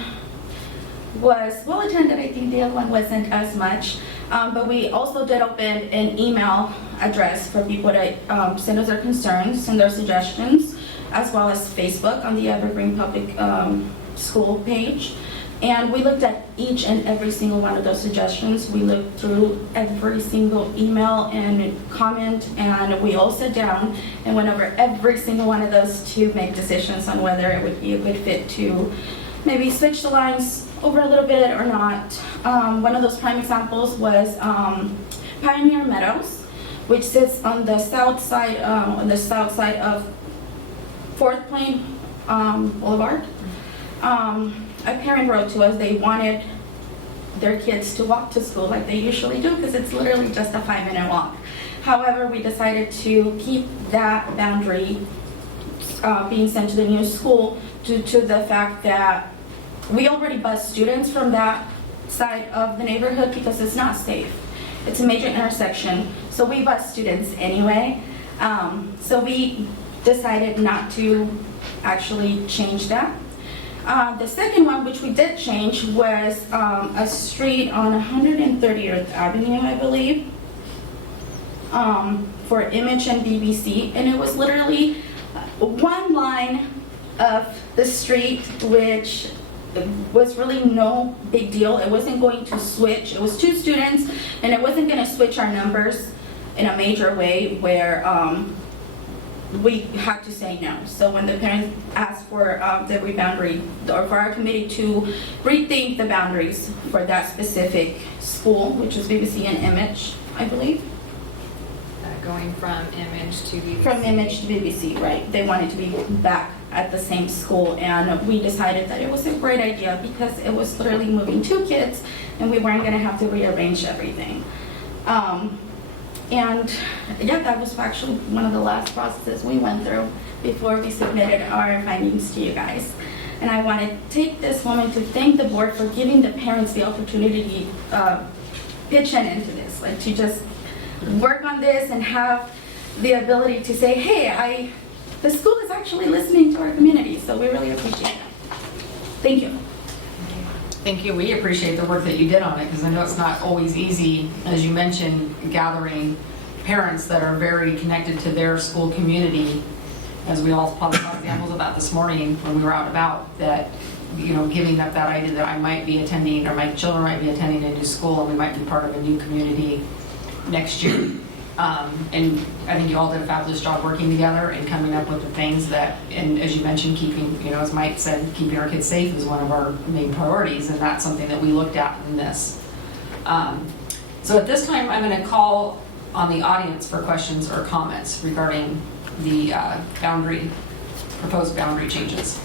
was well attended. I think the other one wasn't as much. But we also did open an email address for people to send us their concerns, send their suggestions, as well as Facebook on the Evergreen Public School page. And we looked at each and every single one of those suggestions. We looked through every single email and comment, and we all sat down and went over every single one of those to make decisions on whether it would be a good fit to maybe switch the lines over a little bit or not. One of those prime examples was Pioneer Meadows, which sits on the south side of 4th Plain Boulevard. A parent wrote to us. They wanted their kids to walk to school like they usually do, because it's literally just a 5-minute walk. However, we decided to keep that boundary being sent to the new school due to the fact that we already bus students from that side of the neighborhood because it's not safe. It's a major intersection, so we bus students anyway. So we decided not to actually change that. The second one, which we did change, was a street on 130th Avenue, I believe, for Image and BBC, and it was literally one line of the street, which was really no big deal. It wasn't going to switch. It was 2 students, and it wasn't going to switch our numbers in a major way where we had to say no. So when the parents asked for the reboundary, or for our committee to rethink the boundaries for that specific school, which was BBC and Image, I believe. Going from Image to BBC. From Image to BBC, right. They wanted to be back at the same school, and we decided that it was a great idea because it was literally moving 2 kids, and we weren't gonna have to rearrange everything. And yeah, that was actually one of the last processes we went through before we submitted our findings to you guys. And I want to take this moment to thank the board for giving the parents the opportunity to pitch in into this, like to just work on this and have the ability to say, hey, the school is actually listening to our community, so we really appreciate it. Thank you. Thank you. We appreciate the work that you did on it because I know it's not always easy, as you mentioned, gathering parents that are very connected to their school community, as we all probably saw examples of that this morning when we were out and about, that, you know, giving up that idea that I might be attending or my children might be attending a new school and we might be part of a new community next year. And I think you all did a fabulous job working together and coming up with the things that, and as you mentioned, keeping, you know, as Mike said, keeping our kids safe is one of our main priorities, and that's something that we looked at in this. So at this time, I'm going to call on the audience for questions or comments regarding the proposed boundary changes.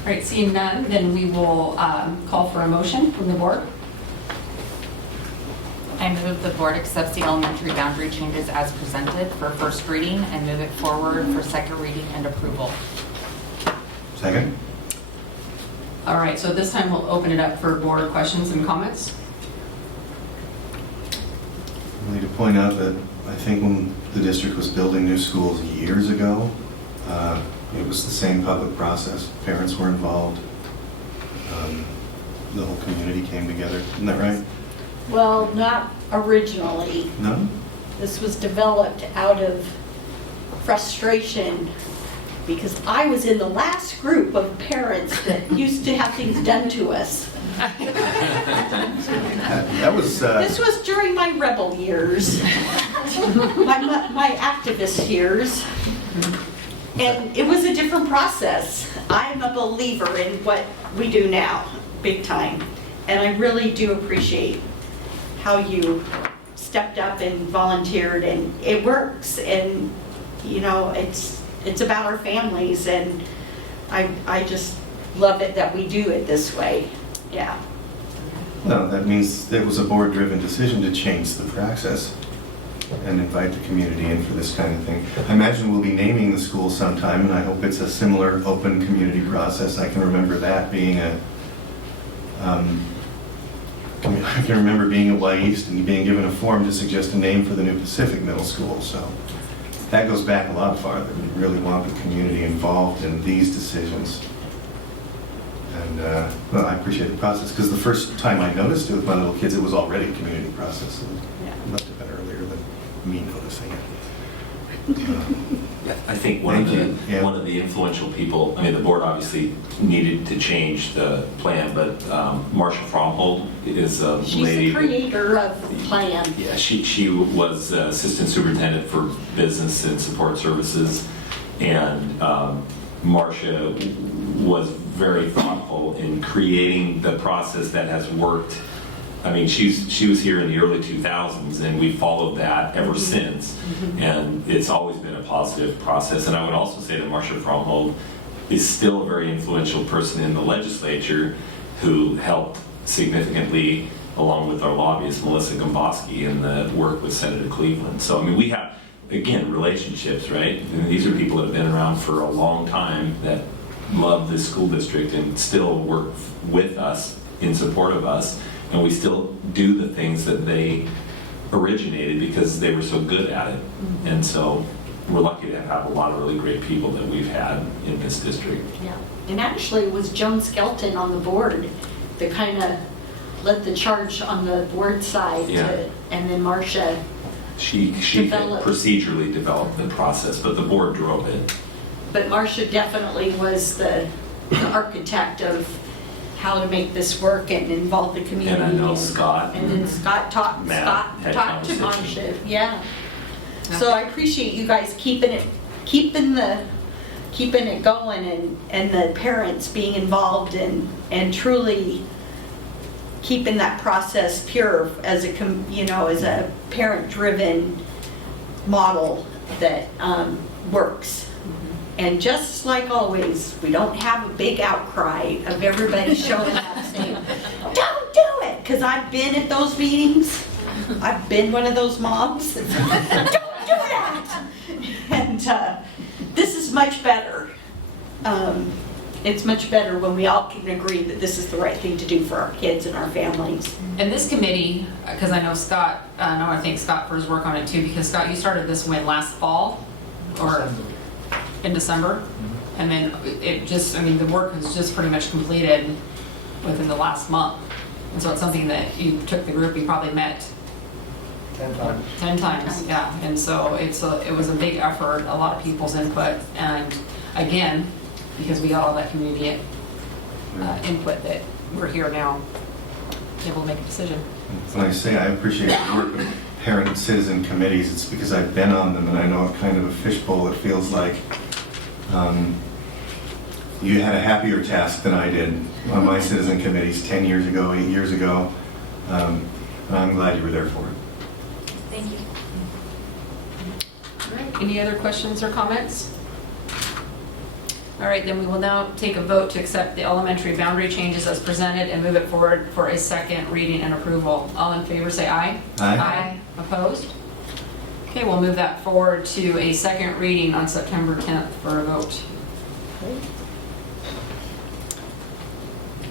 All right, seeing none, then we will call for a motion from the board. I move the board accepts the elementary boundary changes as presented for first reading and move it forward for second reading and approval. Second? All right, so at this time, we'll open it up for board questions and comments. I need to point out that I think when the district was building new schools years ago, it was the same public process. Parents were involved. The whole community came together. Isn't that right? Well, not originally. No? This was developed out of frustration because I was in the last group of parents that used to have things done to us. That was... This was during my rebel years, my activist years. And it was a different process. I'm a believer in what we do now, big time. And I really do appreciate how you stepped up and volunteered, and it works. And, you know, it's about our families, and I just love it that we do it this way. Yeah. No, that means it was a board-driven decision to change the process and invite the community in for this kind of thing. I imagine we'll be naming the school sometime, and I hope it's a similar open community process. I can remember that being I can remember being at Y East and being given a form to suggest a name for the new Pacific Middle School. So that goes back a lot farther. We really want the community involved in these decisions. And well, I appreciate the process because the first time I noticed it with my little kids, it was already a community process. And it must have been earlier than me noticing it. Yeah, I think one of the influential people, I mean, the board obviously needed to change the plan, but Marcia Fromhold is a lady. She's the creator of the plan. Yeah, she was assistant superintendent for business and support services, and Marcia was very thoughtful in creating the process that has worked. I mean, she was here in the early 2000s, and we followed that ever since, and it's always been a positive process. And I would also say that Marcia Fromhold is still a very influential person in the legislature who helped significantly along with our lobbyist Melissa Gomboski and the work with Senator Cleveland. So I mean, we have, again, relationships, right? I mean, these are people that have been around for a long time that love this school district and still work with us in support of us, and we still do the things that they originated because they were so good at it. And so we're lucky to have a lot of really great people that we've had in this district. Yeah, and actually it was Joan Skelton on the board that kind of led the charge on the board side, Yeah. and then Marcia. She had Developed. procedurally developed the process, but the board drove it. But Marcia definitely was the architect of how to make this work and involve the community. And I know Scott And then Scott talked Matt had to Marcia, conversation. yeah. So I appreciate you guys keeping it going and the parents being involved and truly keeping that process pure as as a parent-driven model that works. And just like always, we don't have a big outcry of everybody showing up saying, don't do it, because I've been at those meetings. I've been one of those moms. Don't do that. And this is much better. It's much better when we all can agree that this is the right thing to do for our kids and our families. And this committee, because I know Scott, I want to thank Scott for his work on it too, because Scott, you started this last fall or in December, and then it just, the work was just pretty much completed within the last month. And so it's something that you took the group, you probably met 10 times, yeah. And so it was a big effort, a lot of people's input, and again, because we got all that community input, that we're here now, able to make a decision. When I say I appreciate the work of parent and citizen committees, it's because I've been on them and I know what kind of a fishbowl it feels like. You had a happier task than I did on my citizen committees 10 years ago, 8 years ago. And I'm glad you were there for it. Thank you. All right, any other questions or comments? All right, then we will now take a vote to accept the elementary boundary changes as presented and move it forward for a second reading and approval. All in favor say aye. Aye. Opposed? Okay, we'll move that forward to a second reading on September 10th for a vote.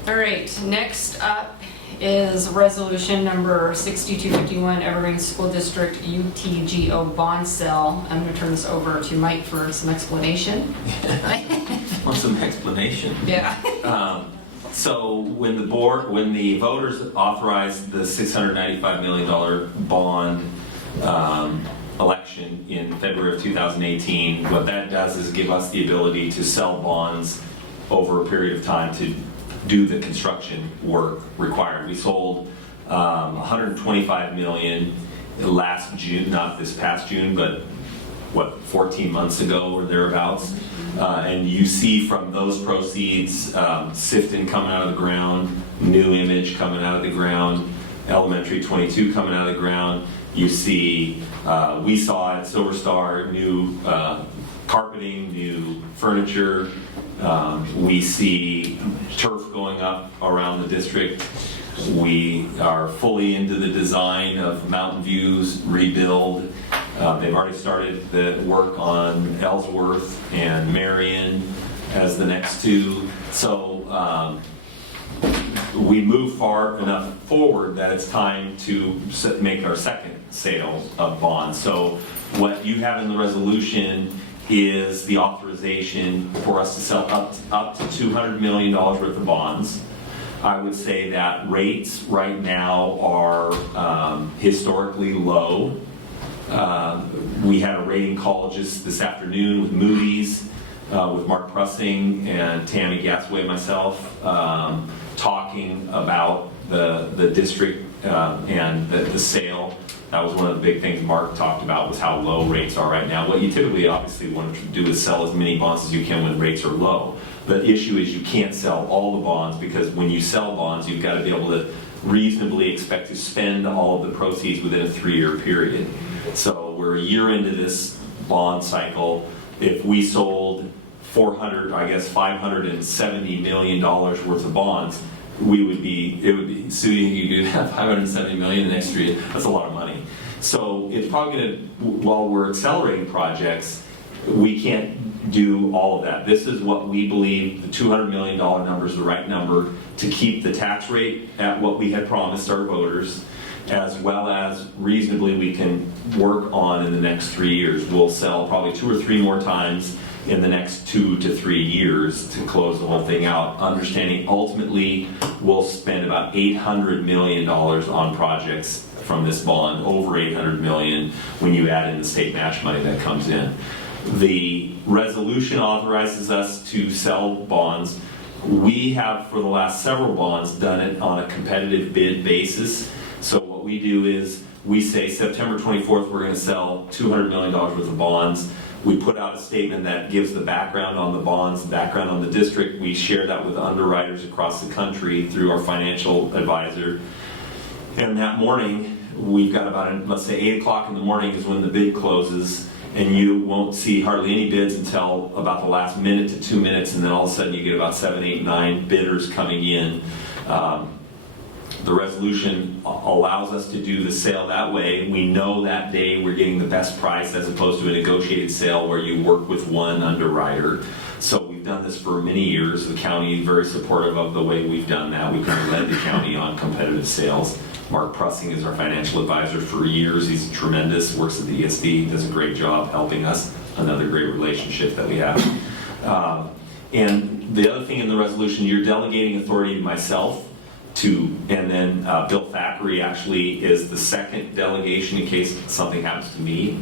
All right, next up is resolution number 6251, Evergreen School District UTGO bond sale. I'm going to turn this over to Mike for some explanation. Want some explanation? Yeah. So when the voters authorized the $695 million bond election in February of 2018, what that does is give us the ability to sell bonds over a period of time to do the construction work required. We sold $125 million last June, not this past June, but 14 months ago or thereabouts. And you see from those proceeds, Sifton coming out of the ground, New Image coming out of the ground, Elementary 22 coming out of the ground. You see, we saw at Silver Star new carpeting, new furniture. We see turf going up around the district. We are fully into the design of Mountain View's rebuild. They've already started the work on Ellsworth and Marion as the next two. So we move far enough forward that it's time to make our second sale of bonds. So what you have in the resolution is the authorization for us to sell up to $200 million worth of bonds. I would say that rates right now are historically low. We had a rating call just this afternoon with Moody's, with Mark Prussing and Tammy Gasway and myself, talking about the district and the sale. That was one of the big things Mark talked about, was how low rates are right now. What you typically obviously want to do is sell as many bonds as you can when rates are low. The issue is you can't sell all the bonds, because when you sell bonds, you've got to be able to reasonably expect to spend all of the proceeds within a 3-year period. So we're a year into this bond cycle. If we sold $570 million worth of bonds, it would be, Sue, you do have 570 million in the next 3 years. That's a lot of money. So it's probably going to, while we're accelerating projects, we can't do all of that. This is what we believe the $200 million number is the right number to keep the tax rate at what we had promised our voters, as well as reasonably we can work on in the next 3 years. We'll sell probably 2 or 3 more times in the next 2 to 3 years to close the whole thing out, understanding ultimately we'll spend about $800 million on projects from this bond, over $800 million when you add in the state match money that comes in. The resolution authorizes us to sell bonds. We have, for the last several bonds, done it on a competitive bid basis. So what we do is we say September 24th, we're going to sell $200 million worth of bonds. We put out a statement that gives the background on the bonds, the background on the district. We share that with underwriters across the country through our financial advisor. And that morning, we've got about, let's say 8 o'clock in the morning is when the bid closes, and you won't see hardly any bids until about the last minute to 2 minutes, and then all of a sudden you get about 7, 8, 9 bidders coming in. The resolution allows us to do the sale that way. We know that day we're getting the best price as opposed to a negotiated sale where you work with one underwriter. So we've done this for many years. The county is very supportive of the way we've done that. We've kind of led the county on competitive sales. Mark Prussing is our financial advisor for years. He's tremendous, works at the ESD, does a great job helping us. Another great relationship that we have. And the other thing in the resolution, you're delegating authority to myself and then Bill Thackeray actually is the second delegation in case something happens to me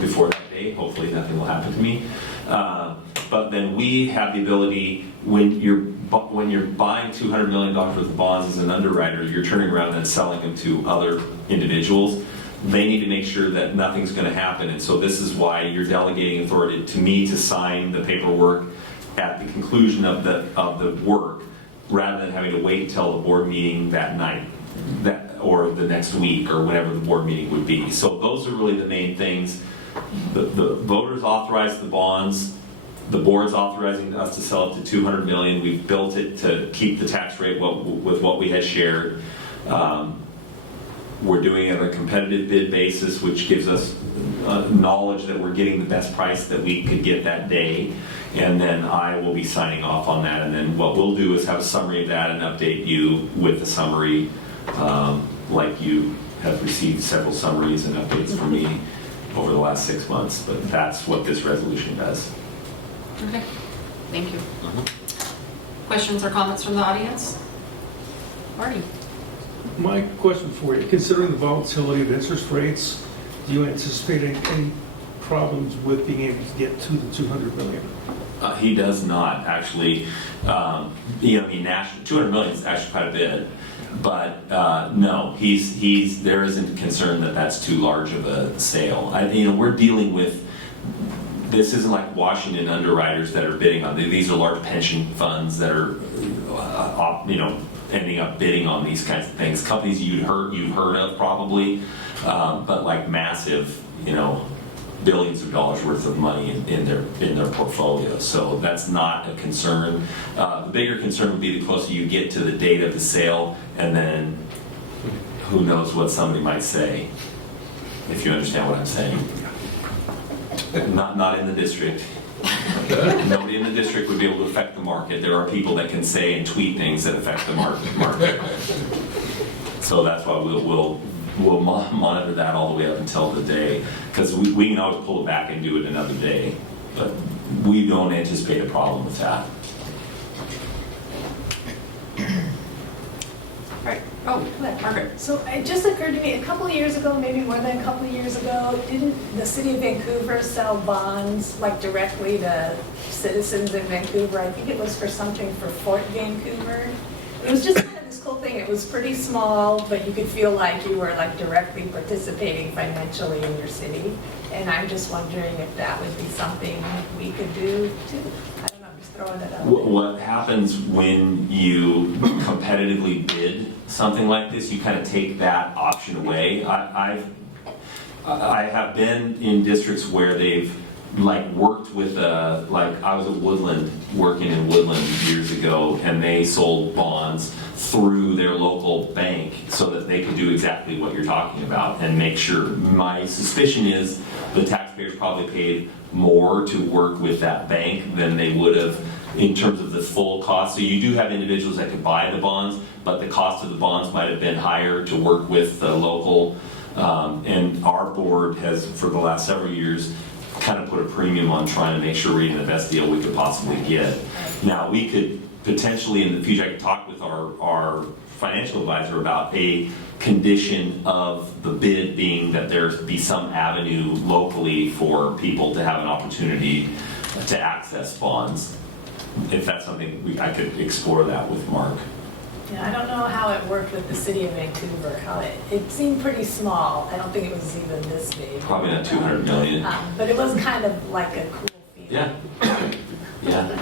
before that day. Hopefully nothing will happen to me. But then we have the ability, when you're buying $200 million worth of bonds as an underwriter, you're turning around and selling them to other individuals. They need to make sure that nothing's going to happen. And so this is why you're delegating authority to me to sign the paperwork at the conclusion of the work, rather than having to wait until the board meeting that night or the next week or whenever the board meeting would be. So those are really the main things. The voters authorized the bonds. The board's authorizing us to sell up to $200 million. We've built it to keep the tax rate with what we had shared. We're doing it on a competitive bid basis, which gives us knowledge that we're getting the best price that we could get that day. And then I will be signing off on that. And then what we'll do is have a summary of that and update you with the summary, like you have received several summaries and updates from me over the last 6 months. But that's what this resolution does. Okay, thank you. Questions or comments from the audience? Marty? My question for you, considering the volatility of interest rates, do you anticipate any problems with being able to get to the 200 million? He does not actually. National 200 million is actually quite a bit, but no, there isn't concern that that's too large of a sale. We're dealing with. This isn't like Washington underwriters that are bidding on. These are large pension funds that are, ending up bidding on these kinds of things. Companies you've heard of probably, but like massive, billions of dollars worth of money in their portfolio. So that's not a concern. The bigger concern would be the closer you get to the date of the sale, and then who knows what somebody might say, if you understand what I'm saying. Not in the district. Nobody in the district would be able to affect the market. There are people that can say and tweet things that affect the market. So that's why we'll monitor that all the way up until the day, because we can always pull it back and do it another day, but we don't anticipate a problem with that. Right. Oh, go ahead, Margaret. So it just occurred to me, a couple of years ago, maybe more than a couple of years ago, didn't the city of Vancouver sell bonds like directly to citizens in Vancouver? I think it was for something for Fort Vancouver. It was just kind of this cool thing. It was pretty small, but you could feel like you were like directly participating financially in your city. And I'm just wondering if that would be something we could do too. I don't know, I'm just throwing it out there. What happens when you competitively bid something like this, you kind of take that option away. I have been in districts where they've worked with I was at Woodland, working in Woodland years ago, and they sold bonds through their local bank so that they can do exactly what you're talking about and make sure. My suspicion is the taxpayers probably paid more to work with that bank than they would have in terms of the full cost. So you do have individuals that could buy the bonds, but the cost of the bonds might have been higher to work with the local. And our board has, for the last several years, kind of put a premium on trying to make sure we're getting the best deal we could possibly get. Now, we could potentially in the future, I could talk with our financial advisor about a condition of the bid being that there be some avenue locally for people to have an opportunity to access bonds. If that's something I could explore that with Mark. Yeah, I don't know how it worked with the city of Vancouver, how it seemed pretty small. I don't think it was even this big. Probably not 200 million. But it was kind of like a cool feeling. Yeah. Yeah.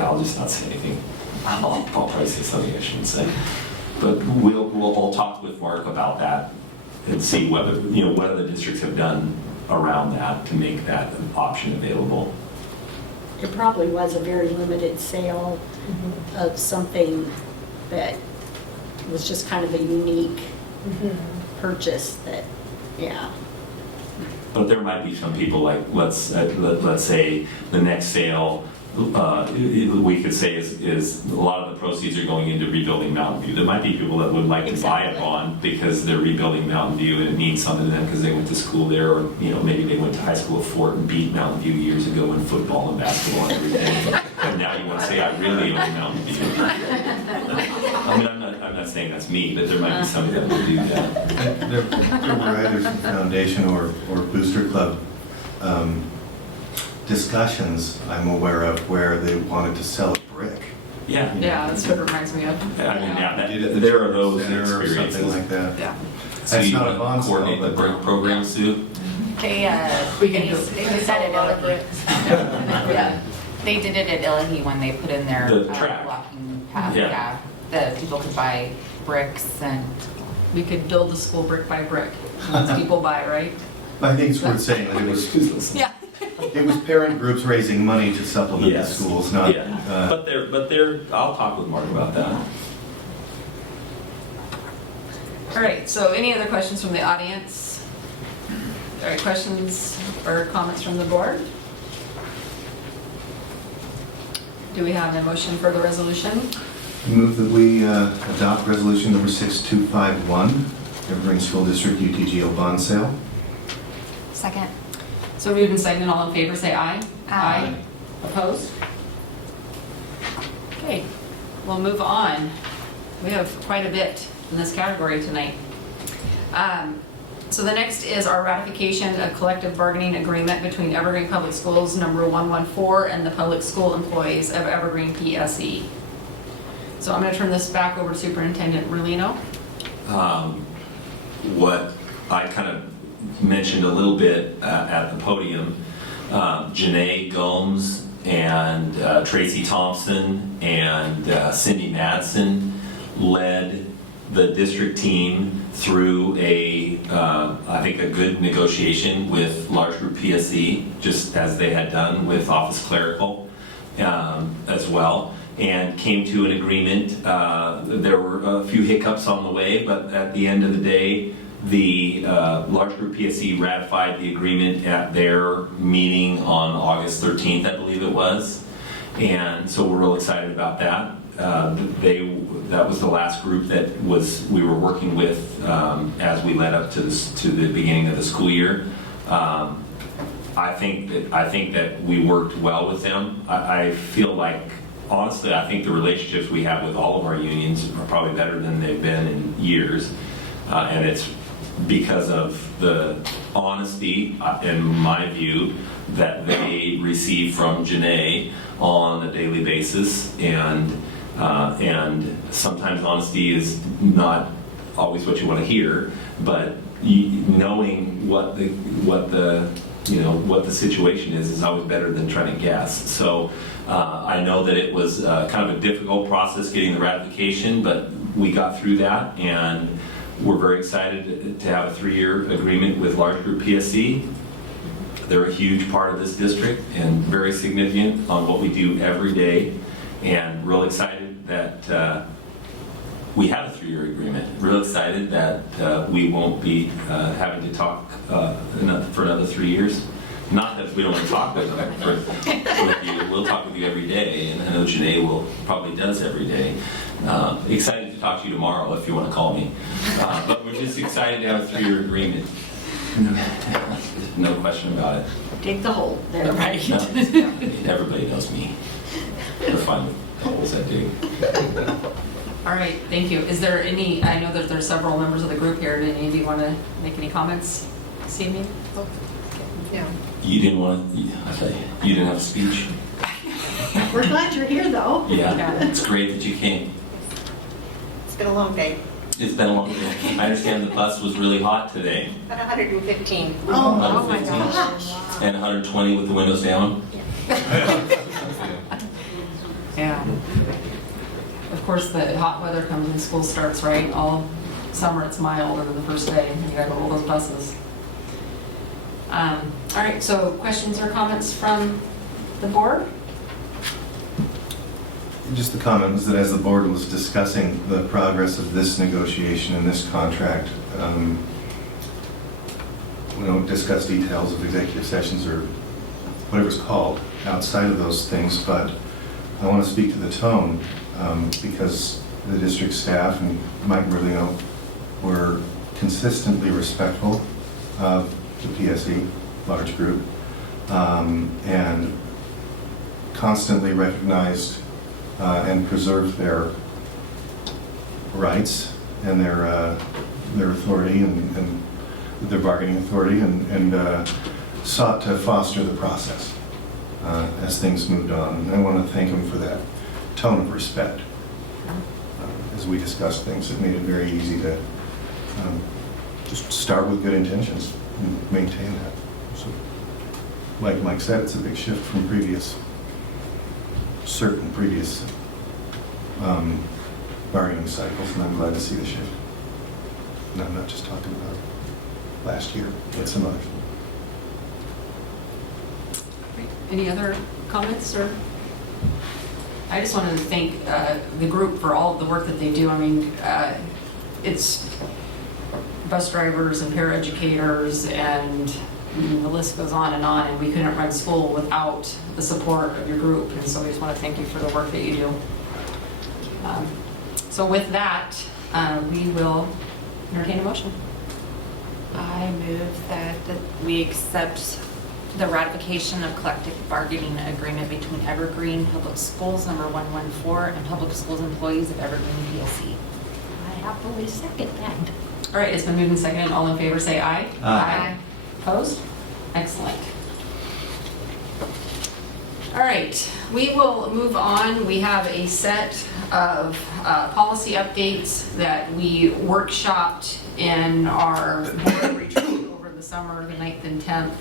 I'll just not say anything. I'll probably say something I shouldn't say. But we'll talk with Mark about that and see whether, what other districts have done around that to make that an option available. It probably was a very limited sale of something that was just kind of a unique purchase that, yeah. But there might be some people like, let's say the next sale, we could say is a lot of the proceeds are going into rebuilding Mountain View. There might be people that would like to buy a bond because they're rebuilding Mountain View and it means something to them because they went to school there, or maybe they went to high school at Fort and beat Mountain View years ago in football and basketball and everything. And now you want to say I really own Mountain View. I mean, I'm not saying that's me, but there might be somebody that would do that. There were either some foundation or booster club discussions I'm aware of where they wanted to sell a brick. Yeah. Yeah, that's what it reminds me of. I mean, yeah, Did it at the there are Children's those Center or experiences. something like that. Yeah. So That's you not a want bond to sale, coordinate the but- brick program, Sue? They We can did do it at Illinois. Yeah. They did it at Illinois when they put in their The track. walking path. Yeah. Yeah, the people could buy bricks and We could build the school brick by brick. Once people buy, right? But I think it's worth saying that Yeah. it was parent groups raising money to supplement the Yes. schools, not. Yeah, but they're, I'll talk with Mark about that. All right, so any other questions from the audience? All right, questions or comments from the board? Do we have a motion for the resolution? Move that we adopt resolution number 6251, Evergreen School District UTGO bond sale. Second. So moved and seconded, all in favor, say aye. Aye. Opposed? Okay, we'll move on. We have quite a bit in this category tonight. So the next is our ratification of collective bargaining agreement between Evergreen Public Schools number 114 and the public school employees of Evergreen PSE. So I'm going to turn this back over to Superintendent Merlino. What I kind of mentioned a little bit at the podium, Janae Gomes and Tracy Thompson and Cindy Madsen led the district team through I think a good negotiation with large group PSE, just as they had done with Office Clerical as well, and came to an agreement. There were a few hiccups on the way, but at the end of the day, the large group PSE ratified the agreement at their meeting on August 13th, I believe it was. And so we're real excited about that. That was the last group that we were working with as we led up to the beginning of the school year. I think that we worked well with them. I feel like, honestly, I think the relationships we have with all of our unions are probably better than they've been in years. And it's because of the honesty, in my view, that they receive from Janae on a daily basis, and sometimes honesty is not always what you want to hear, but knowing what the situation is always better than trying to guess. So I know that it was kind of a difficult process getting the ratification, but we got through that, and we're very excited to have a 3-year agreement with large group PSE. They're a huge part of this district and very significant on what we do every day. And real excited that we have a 3-year agreement. Real excited that we won't be having to talk for another 3 years. Not that we don't want to talk with you. We'll talk with you every day, and I know Janae probably does every day. Excited to talk to you tomorrow if you want to call me. But we're just excited to have a 3-year agreement. No question about it. Dig the hole there, right? No, everybody knows me. They're fine with the holes I dig. All right, thank you. Is there any, I know that there's several members of the group here. Do any of you want to make any comments this evening? Yeah. You didn't want to, I thought you didn't have a speech? We're glad you're here, though. Yeah, it's great that you came. It's been a long day, It's been a long day. I understand the bus was really hot today. about 115. Oh, my 115. gosh. And 120 with the windows down? Yeah. Of course, the hot weather comes when school starts, right? All summer it's mild, and then the first day, you gotta go roll those buses. All right, so questions or comments from the board? Just the comment was that as the board was discussing the progress of this negotiation and this contract, we don't discuss details of executive sessions or whatever's called outside of those things, but I want to speak to the tone because the district staff and Mike Merlino were consistently respectful of the PSE, large group, and constantly recognized and preserved their rights and their authority and their bargaining authority and sought to foster the process as things moved on. And I want to thank them for that tone of respect. As we discussed things, it made it very easy to just start with good intentions and maintain that. So, like Mike said, it's a big shift from certain previous bargaining cycles, and I'm glad to see the shift. And I'm not just talking about last year, but some others. Any other comments or? I just wanted to thank the group for all of the work that they do. I mean, it's bus drivers and paraeducators and the list goes on, and we couldn't run school without the support of your group, and so we just want to thank you for the work that you do. So with that, we will entertain a motion. I move that we accept the ratification of collective bargaining agreement between Evergreen Public Schools number 114 and Public Schools Employees of Evergreen PLC. I happily second that. All right, it's been moved and seconded. All in favor say aye. Aye. Opposed? Excellent. All right, we will move on. We have a set of policy updates that we workshopped in our board retreat over the summer, the 9th and 10th.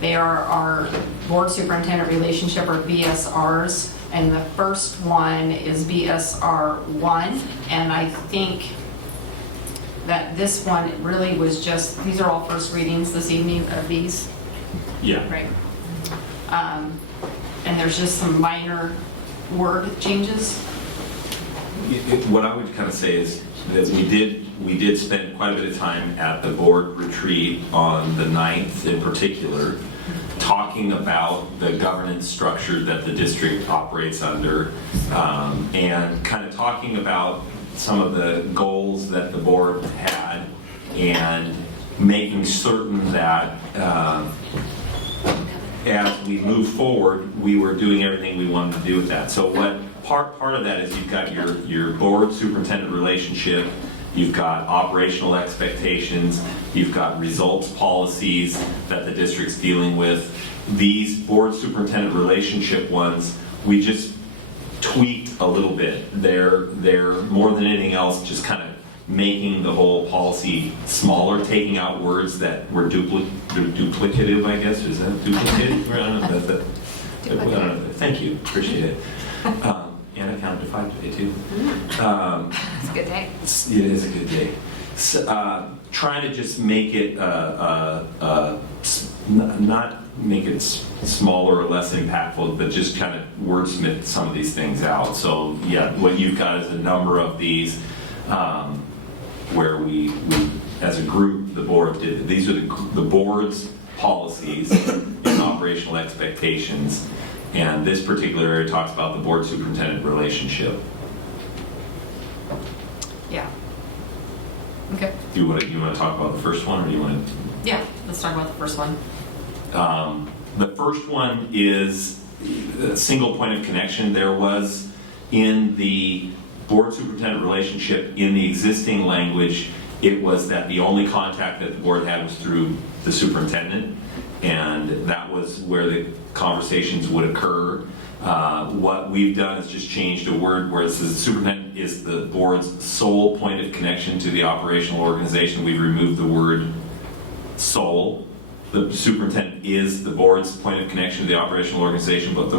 They are our board superintendent relationship, or BSRs, and the first one is BSR 1, and I think that this one really was just, these are all first readings this evening of these. Yeah. Right. And there's just some minor word changes. What I would kind of say is that we did spend quite a bit of time at the board retreat on the 9th in particular, talking about the governance structure that the district operates under, and kind of talking about some of the goals that the board had, and making certain that as we move forward, we were doing everything we wanted to do with that. So what part of that is you've got your board superintendent relationship, you've got operational expectations, you've got results policies that the district's dealing with. These board superintendent relationship ones, we just tweaked a little bit. They're more than anything else just kind of making the whole policy smaller, taking out words that were duplicative, I guess. Is that duplicate? I don't know. I don't know. Thank you. Appreciate it. And I counted to 5 today, too. It's a good day. It is a good day. trying to just make it, not make it smaller or less impactful, but just kind of wordsmith some of these things out. So yeah, what you've got is a number of these where we, as a group, the board did, these are the board's policies and operational expectations. And this particular area talks about the board-superintendent relationship. Yeah. Okay. Do you want to talk about the first one, or do you want to? Yeah, let's talk about the first one. The first one is a single point of connection. There was in the board superintendent relationship, in the existing language, it was that the only contact that the board had was through the superintendent, and that was where the conversations would occur. What we've done is just changed a word where it says the superintendent is the board's sole point of connection to the operational organization. We've removed the word sole. The superintendent is the board's point of connection to the operational organization, but the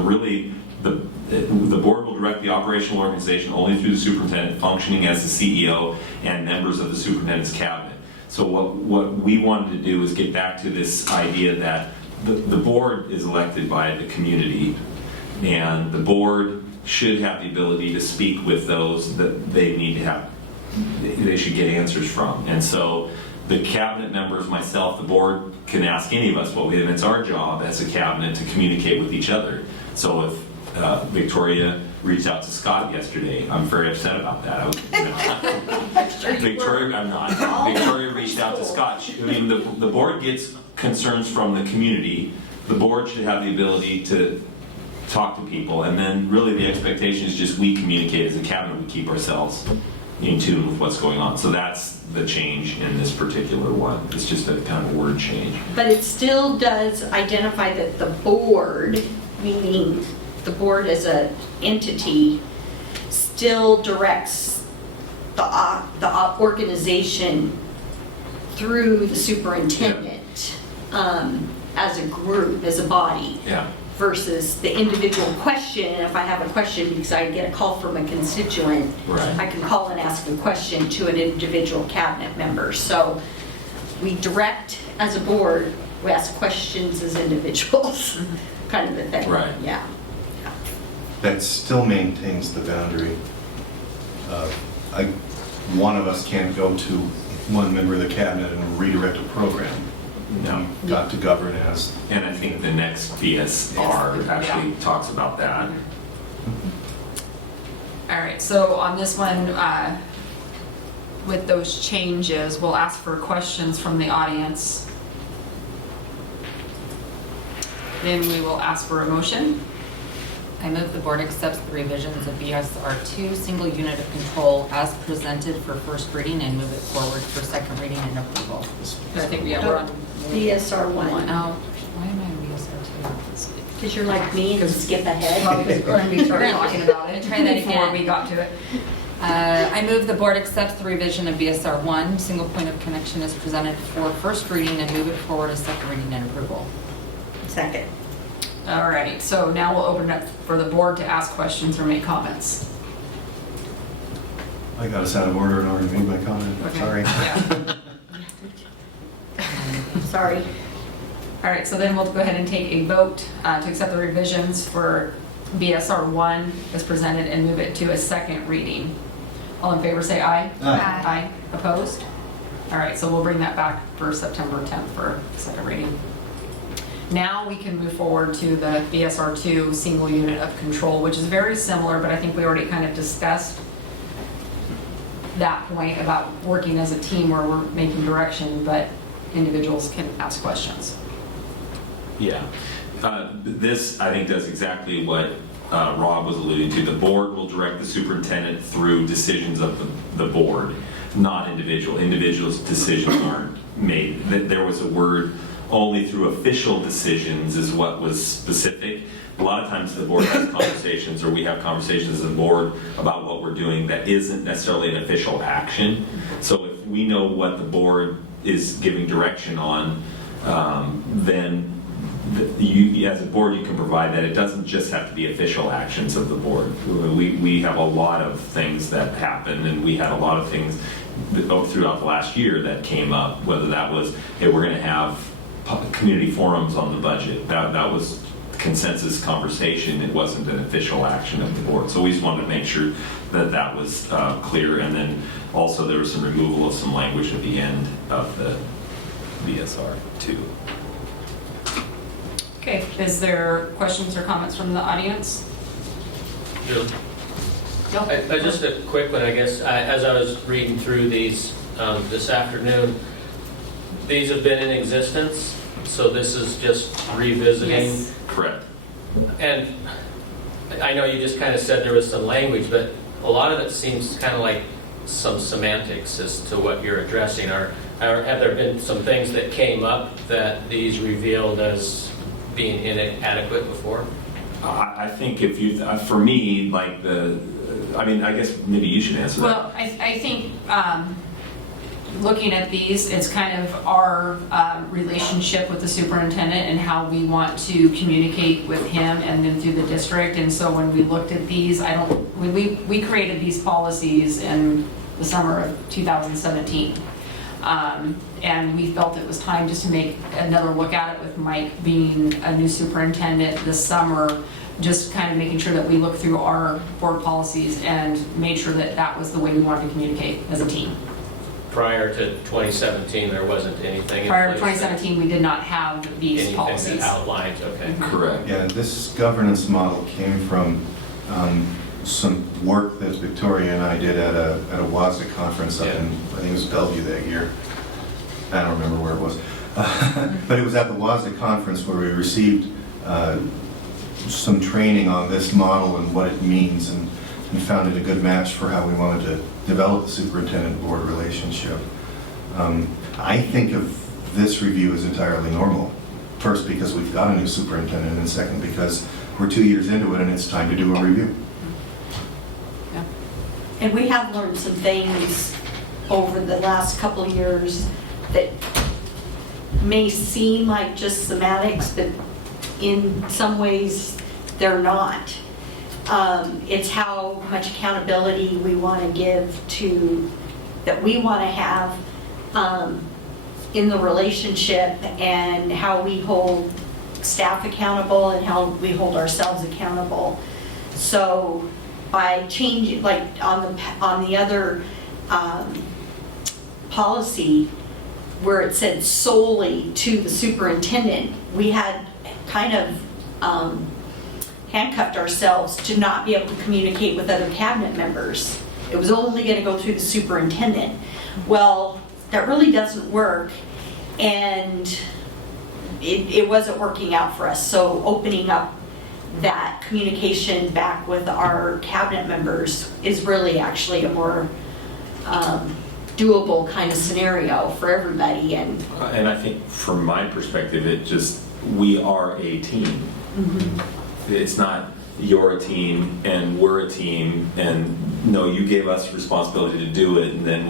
board will direct the operational organization only through the superintendent, functioning as the CEO and members of the superintendent's cabinet. So what we wanted to do is get back to this idea that the board is elected by the community, and the board should have the ability to speak with those that they need to have, they should get answers from. And so the cabinet members, myself, the board can ask any of us what we have. It's our job as a cabinet to communicate with each other. So if Victoria reached out to Scott yesterday, I'm very upset about that. Victoria, I'm not. Victoria reached out to Scott. I mean, the board gets concerns from the community. The board should have the ability to talk to people, and then really the expectation is just we communicate as a cabinet, we keep ourselves in tune with what's going on. So that's the change in this particular one. It's just a kind of word change. But it still does identify that the board, meaning the board as an entity, still directs the organization through the superintendent as a group, as a body. Yeah. Versus the individual question. And if I have a question because I get a call from a constituent, Right. I can call and ask a question to an individual cabinet member. So we direct as a board, we ask questions as individuals, kind of a thing. Right. Yeah. That still maintains the boundary. One of us can't go to one member of the cabinet and redirect a program. No. We've got to govern as. And I think the next BSR actually talks about that. All right, so on this one, with those changes, we'll ask for questions from the audience. Then we will ask for a motion. I move the board accepts the revisions of BSR2, single unit of control, as presented for first reading and move it forward for second reading and approval. I think we're on BSR Oh, 1. why am I in BSR2? Because you're like me and skip ahead. We're going to be talking about it. Try that before again. we got to it. I move the board accepts the revision of BSR1, single point of connection as presented for first reading and move it forward as second reading and approval. Second. All right, so now we'll open it up for the board to ask questions or make comments. I got us out of order and already made my comment. Okay. Sorry. Yeah. Sorry. All right, so then we'll go ahead and take a vote to accept the revisions for BSR 1 as presented and move it to a second reading. All in favor say aye. Aye. Aye. Opposed? All right, so we'll bring that back for September 10th for second reading. Now we can move forward to the BSR 2 single unit of control, which is very similar, but I think we already kind of discussed that point about working as a team where we're making direction, but individuals can ask questions. Yeah. This, I think, does exactly what Rob was alluding to. The board will direct the superintendent through decisions of the board, not individual. Individuals' decisions aren't made. There was a word, only through official decisions is what was specific. A lot of times the board has conversations, or we have conversations as a board about what we're doing that isn't necessarily an official action. So if we know what the board is giving direction on, then you, as a board, you can provide that. It doesn't just have to be official actions of the board. We have a lot of things that happen, and we had a lot of things throughout the last year that came up, whether that was, hey, we're going to have community forums on the budget. That was consensus conversation. It wasn't an official action of the board. So we just wanted to make sure that that was clear. And then also there was some removal of some language at the end of the BSR too. Okay, is there questions or comments from the audience? No. Just a quick one, I guess. As I was reading through these this afternoon, these have been in existence, so this is just revisiting. Yes. Correct. And I know you just kind of said there was some language, but a lot of it seems kind of like some semantics as to what you're addressing. Or have there been some things that came up that these revealed as being inadequate before? I think if you, for me, like I guess maybe you should answer that. Well, I think looking at these, it's kind of our relationship with the superintendent and how we want to communicate with him and then through the district. And so when we looked at these, we created these policies in the summer of 2017. And we felt it was time just to make another look at it with Mike being a new superintendent this summer, just kind of making sure that we looked through our board policies and made sure that that was the way we wanted to communicate as a team. Prior to 2017, there wasn't anything in Prior to place 2017, we did not have these anything policies. that outlines, okay. Correct. Yeah, this governance model came from some work that Victoria and I did at a WASDA conference up in, I think it was Bellevue that year. I don't remember where it was. But it was at the WASDA conference where we received some training on this model and what it means, and found it a good match for how we wanted to develop the superintendent-board relationship. I think of this review as entirely normal. First, because we've got a new superintendent, and second, because we're 2 years into it and it's time to do a review. Yeah. And we have learned some things over the last couple of years that may seem like just semantics, but in some ways they're not. It's how much accountability we want to give to, that we want to have in the relationship, and how we hold staff accountable and how we hold ourselves accountable. So by changing, like on the other policy where it said solely to the superintendent, we had kind of handcuffed ourselves to not be able to communicate with other cabinet members. It was only going to go through the superintendent. Well, that really doesn't work, and it wasn't working out for us. So opening up that communication back with our cabinet members is really actually a more doable kind of scenario for everybody. And I think from my perspective, we are a team. mm-hmm. It's not you're a team and we're a team, and no, you gave us responsibility to do it, and then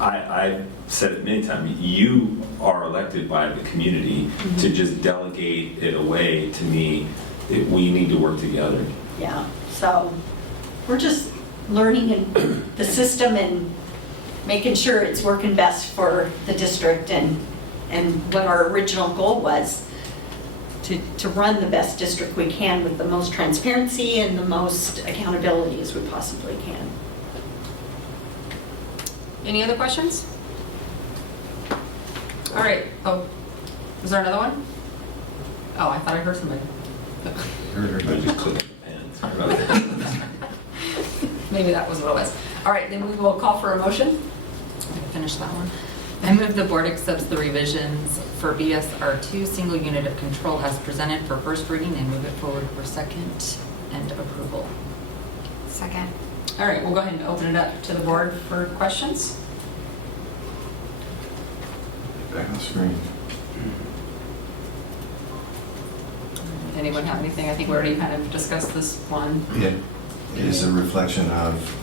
I've said it many times, you are elected by the community. Mm-hmm. To just delegate it away, to me, we need to work together. yeah, so we're just learning in the system and making sure it's working best for the district, and what our original goal was, to run the best district we can with the most transparency and the most accountability as we possibly can. Any other questions? All right. Oh, was there another one? Oh, I thought I heard somebody. I just clicked the pen. Sorry about that. Maybe that was what it was. All right, then we will call for a motion. I'm going to finish that one. I move the board accepts the revisions for BSR2 single unit of control as presented for first reading and move it forward for second and approval. Second. All right, we'll go ahead and open it up to the board for questions. Back on the screen. Anyone have anything? I think we already kind of discussed this one. It is a reflection of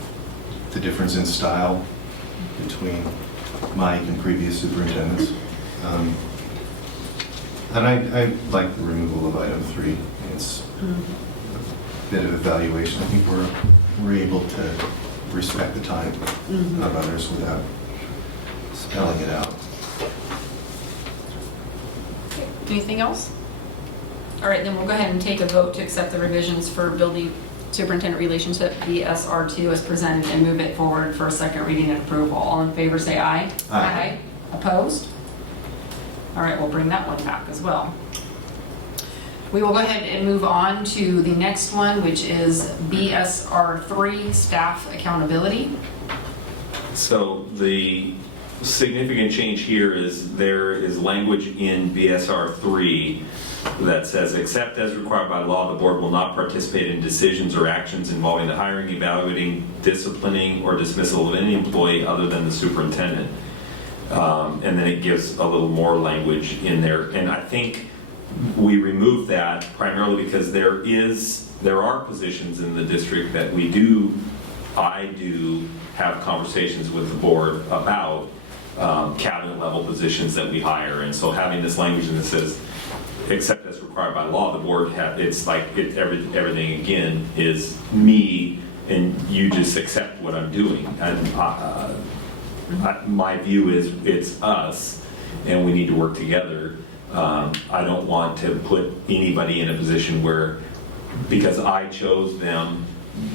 the difference in style between Mike and previous superintendents. And I like the removal of item 3. It's a bit of evaluation. I think we're able to respect the time of others without spelling it out. Anything else? All right, then we'll go ahead and take a vote to accept the revisions for building superintendent relationship BSR2 as presented and move it forward for a second reading and approval. All in favor say aye. Aye. Opposed? All right, we'll bring that one back as well. We will go ahead and move on to the next one, which is BSR3, staff accountability. So the significant change here is there is language in BSR 3 that says, except as required by law, the board will not participate in decisions or actions involving the hiring, evaluating, disciplining, or dismissal of any employee other than the superintendent. And then it gives a little more language in there. And I think we removed that primarily because there are positions in the district that I do have conversations with the board about cabinet level positions that we hire. And so having this language that says, except as required by law, the board it's like everything again is me and you just accept what I'm doing. And my view is it's us and we need to work together. I don't want to put anybody in a position where, because I chose them,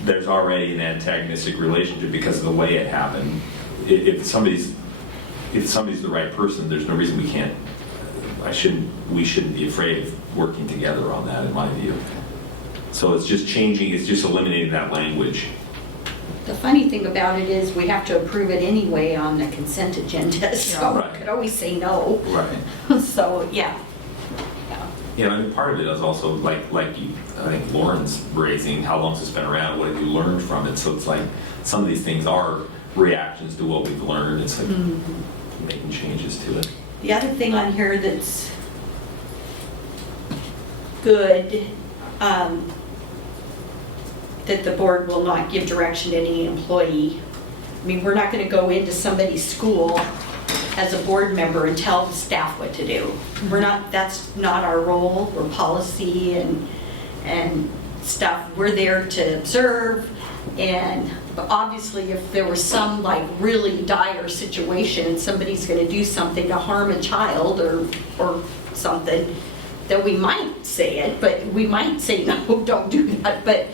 there's already an antagonistic relationship because of the way it happened. If somebody's the right person, there's no reason we shouldn't be afraid of working together on that, in my view. So it's just eliminating that language. The funny thing about it is we have to approve it anyway on the consent agenda, so right. we could always say no. Right. So, yeah. Yeah, I mean, part of it is also like I think Lauren's raising, how long's this been around, what have you learned from it? So it's like some of these things are reactions to what we've learned. It's like making changes to it. The other thing on here that's good, that the board will not give direction to any employee. I mean, we're not going to go into somebody's school as a board member and tell the staff what to do. That's not our role. We're policy and stuff. We're there to observe, and obviously if there was some like really dire situation and somebody's going to do something to harm a child or something, then we might say it, but we might say no, don't do that. But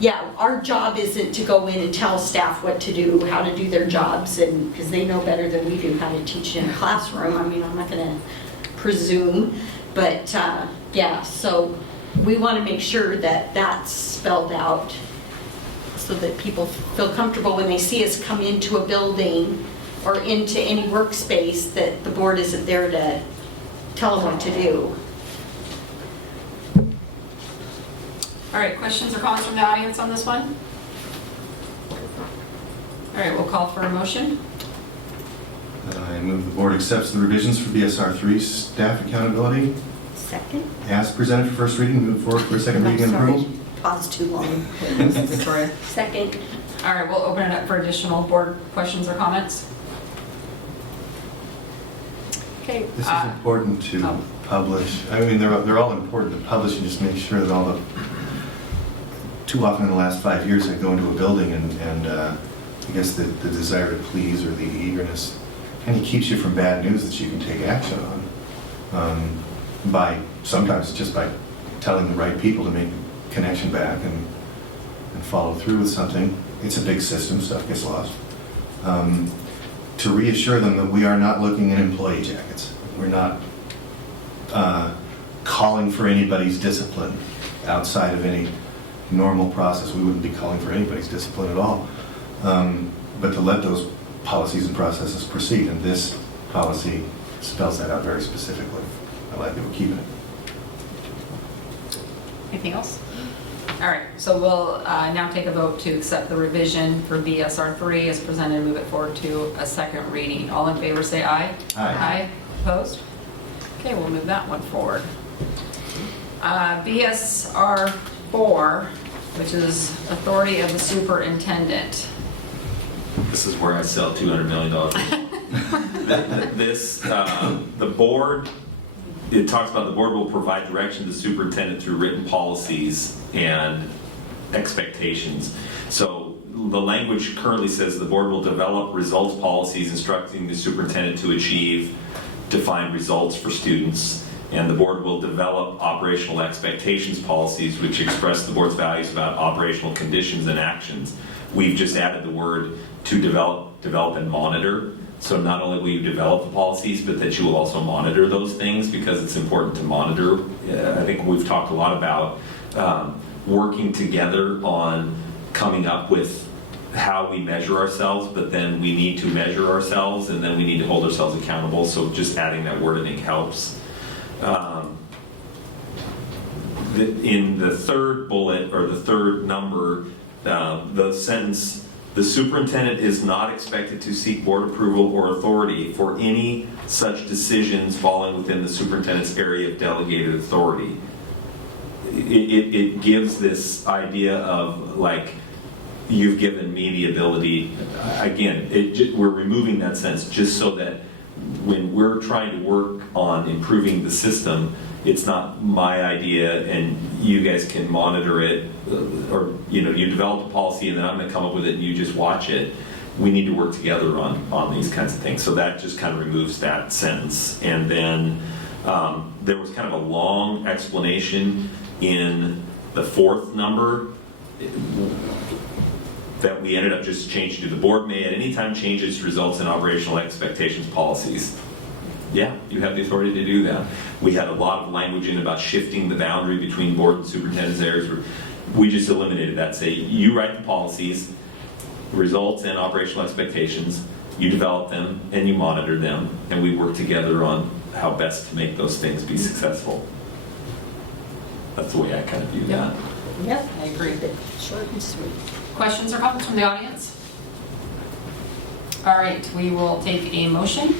yeah, our job isn't to go in and tell staff what to do, how to do their jobs, and because they know better than we do how to teach in a classroom. I mean, I'm not going to presume, but yeah, so we want to make sure that that's spelled out so that people feel comfortable when they see us come into a building or into any workspace that the board isn't there to tell them what to do. All right, questions or comments from the audience on this one? All right, we'll call for a motion. I move the board accepts the revisions for BSR 3 staff accountability Second? as presented for first reading, move forward for a second reading and Sorry, approval. pause too long. Victoria. Second. All right, we'll open it up for additional board questions or comments. Okay. This is important to publish. I mean, they're all important to publish and just make sure that all the, too often in the last 5 years I go into a building and I guess the desire to please or the eagerness kind of keeps you from bad news that you can take action on. Sometimes just by telling the right people to make a connection back and follow through with something. It's a big system, stuff gets lost. To reassure them that we are not looking at employee jackets. We're not calling for anybody's discipline outside of any normal process. We wouldn't be calling for anybody's discipline at all. But to let those policies and processes proceed, and this policy spells that out very specifically. I like that we're keeping it. Anything else? All right, so we'll now take a vote to accept the revision for BSR 3 as presented and move it forward to a second reading. All in favor say aye. Aye. Opposed? Okay, we'll move that one forward. BSR 4, which is authority of the superintendent. This is where I sell $200 million. The board, it talks about the board will provide direction to the superintendent through written policies and expectations. So the language currently says the board will develop results policies instructing the superintendent to achieve defined results for students. And the board will develop operational expectations policies which express the board's values about operational conditions and actions. We've just added the word to develop and monitor. So not only will you develop the policies, but that you will also monitor those things, because it's important to monitor. I think we've talked a lot about working together on coming up with how we measure ourselves, but then we need to measure ourselves, and then we need to hold ourselves accountable. So just adding that word, I think, helps. In the third bullet, or the third number, the sentence, the superintendent is not expected to seek board approval or authority for any such decisions falling within the superintendent's area of delegated authority. It gives this idea of, like, you've given me the ability, again, we're removing that sense just so that when we're trying to work on improving the system, it's not my idea and you guys can monitor it, or you develop a policy and then I'm going to come up with it and you just watch it. We need to work together on these kinds of things. So that just kind of removes that sentence. And then there was kind of a long explanation in the fourth number that we ended up just changing to: the board may at any time change its results and operational expectations policies. Yeah, you have the authority to do that. We had a lot of language in about shifting the boundary between board and superintendent's areas. We just eliminated that. Say, you write the policies, results and operational expectations, you develop them and you monitor them, and we work together on how best to make those things be successful. That's the way I kind of view that. Yep. I agree. Short and sweet. Questions or comments from the audience? All right, we will take a motion.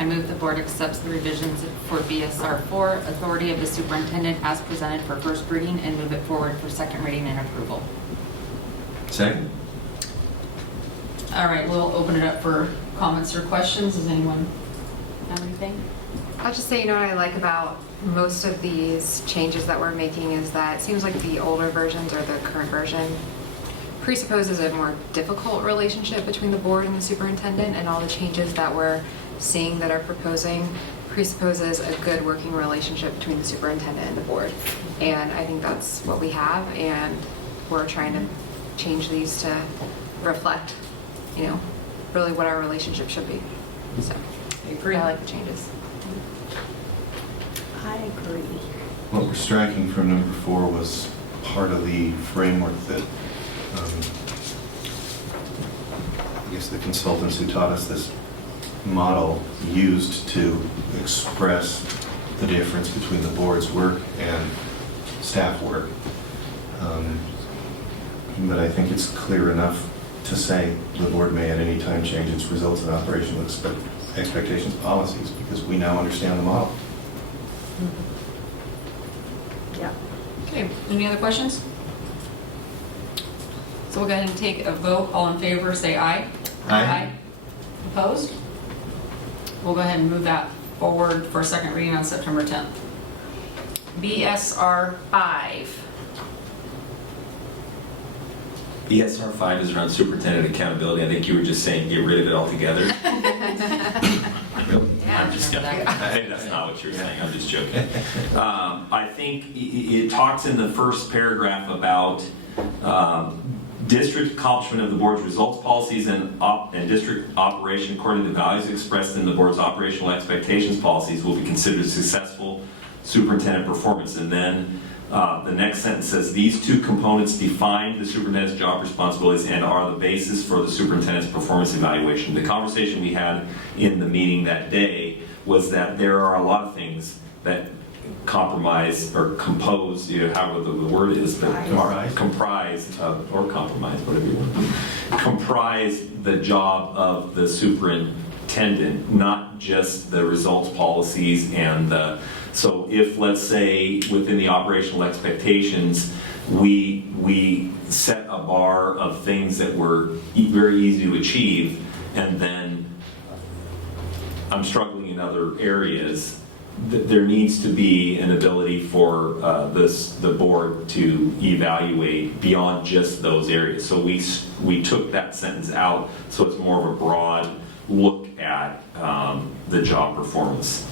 I move the board accepts the revisions for BSR 4, authority of the superintendent, as presented for first reading, and move it forward for second reading and approval. Second? All right, we'll open it up for comments or questions. Does anyone have anything? I'll just say, what I like about most of these changes that we're making is that it seems like the older versions, or the current version, presupposes a more difficult relationship between the board and the superintendent, and all the changes that we're seeing that are proposing presupposes a good working relationship between the superintendent and the board. And I think that's what we have, and we're trying to change these to reflect, really what our relationship should be. So I agree. I like the changes. I agree. What we're striking from number 4 was part of the framework that I guess the consultants who taught us this model used to express the difference between the board's work and staff work. But I think it's clear enough to say the board may at any time change its results and operational expectations policies, because we now understand the model. Yeah. Okay, any other questions? So we'll go ahead and take a vote. All in favor, say aye. Aye. Opposed? We'll go ahead and move that forward for second reading on September 10th. BSR 5. BSR 5 is around superintendent accountability. I think you were just saying get rid of it altogether. I'm just joking. I think that's not what you're saying. I'm just joking. I think it talks in the first paragraph about district accomplishment of the board's results policies and district operation according to values expressed in the board's operational expectations policies will be considered successful superintendent performance. And then the next sentence says, these two components define the superintendent's job responsibilities and are the basis for the superintendent's performance evaluation. The conversation we had in the meeting that day was that there are a lot of things that compromise or compose, however the word is, but comprise or compromise, whatever you want, comprise the job of the superintendent, not just the results policies and the. So if, let's say, within the operational expectations, we set a bar of things that were very easy to achieve, and then I'm struggling in other areas, there needs to be an ability for the board to evaluate beyond just those areas. So we took that sentence out, so it's more of a broad look at the job performance.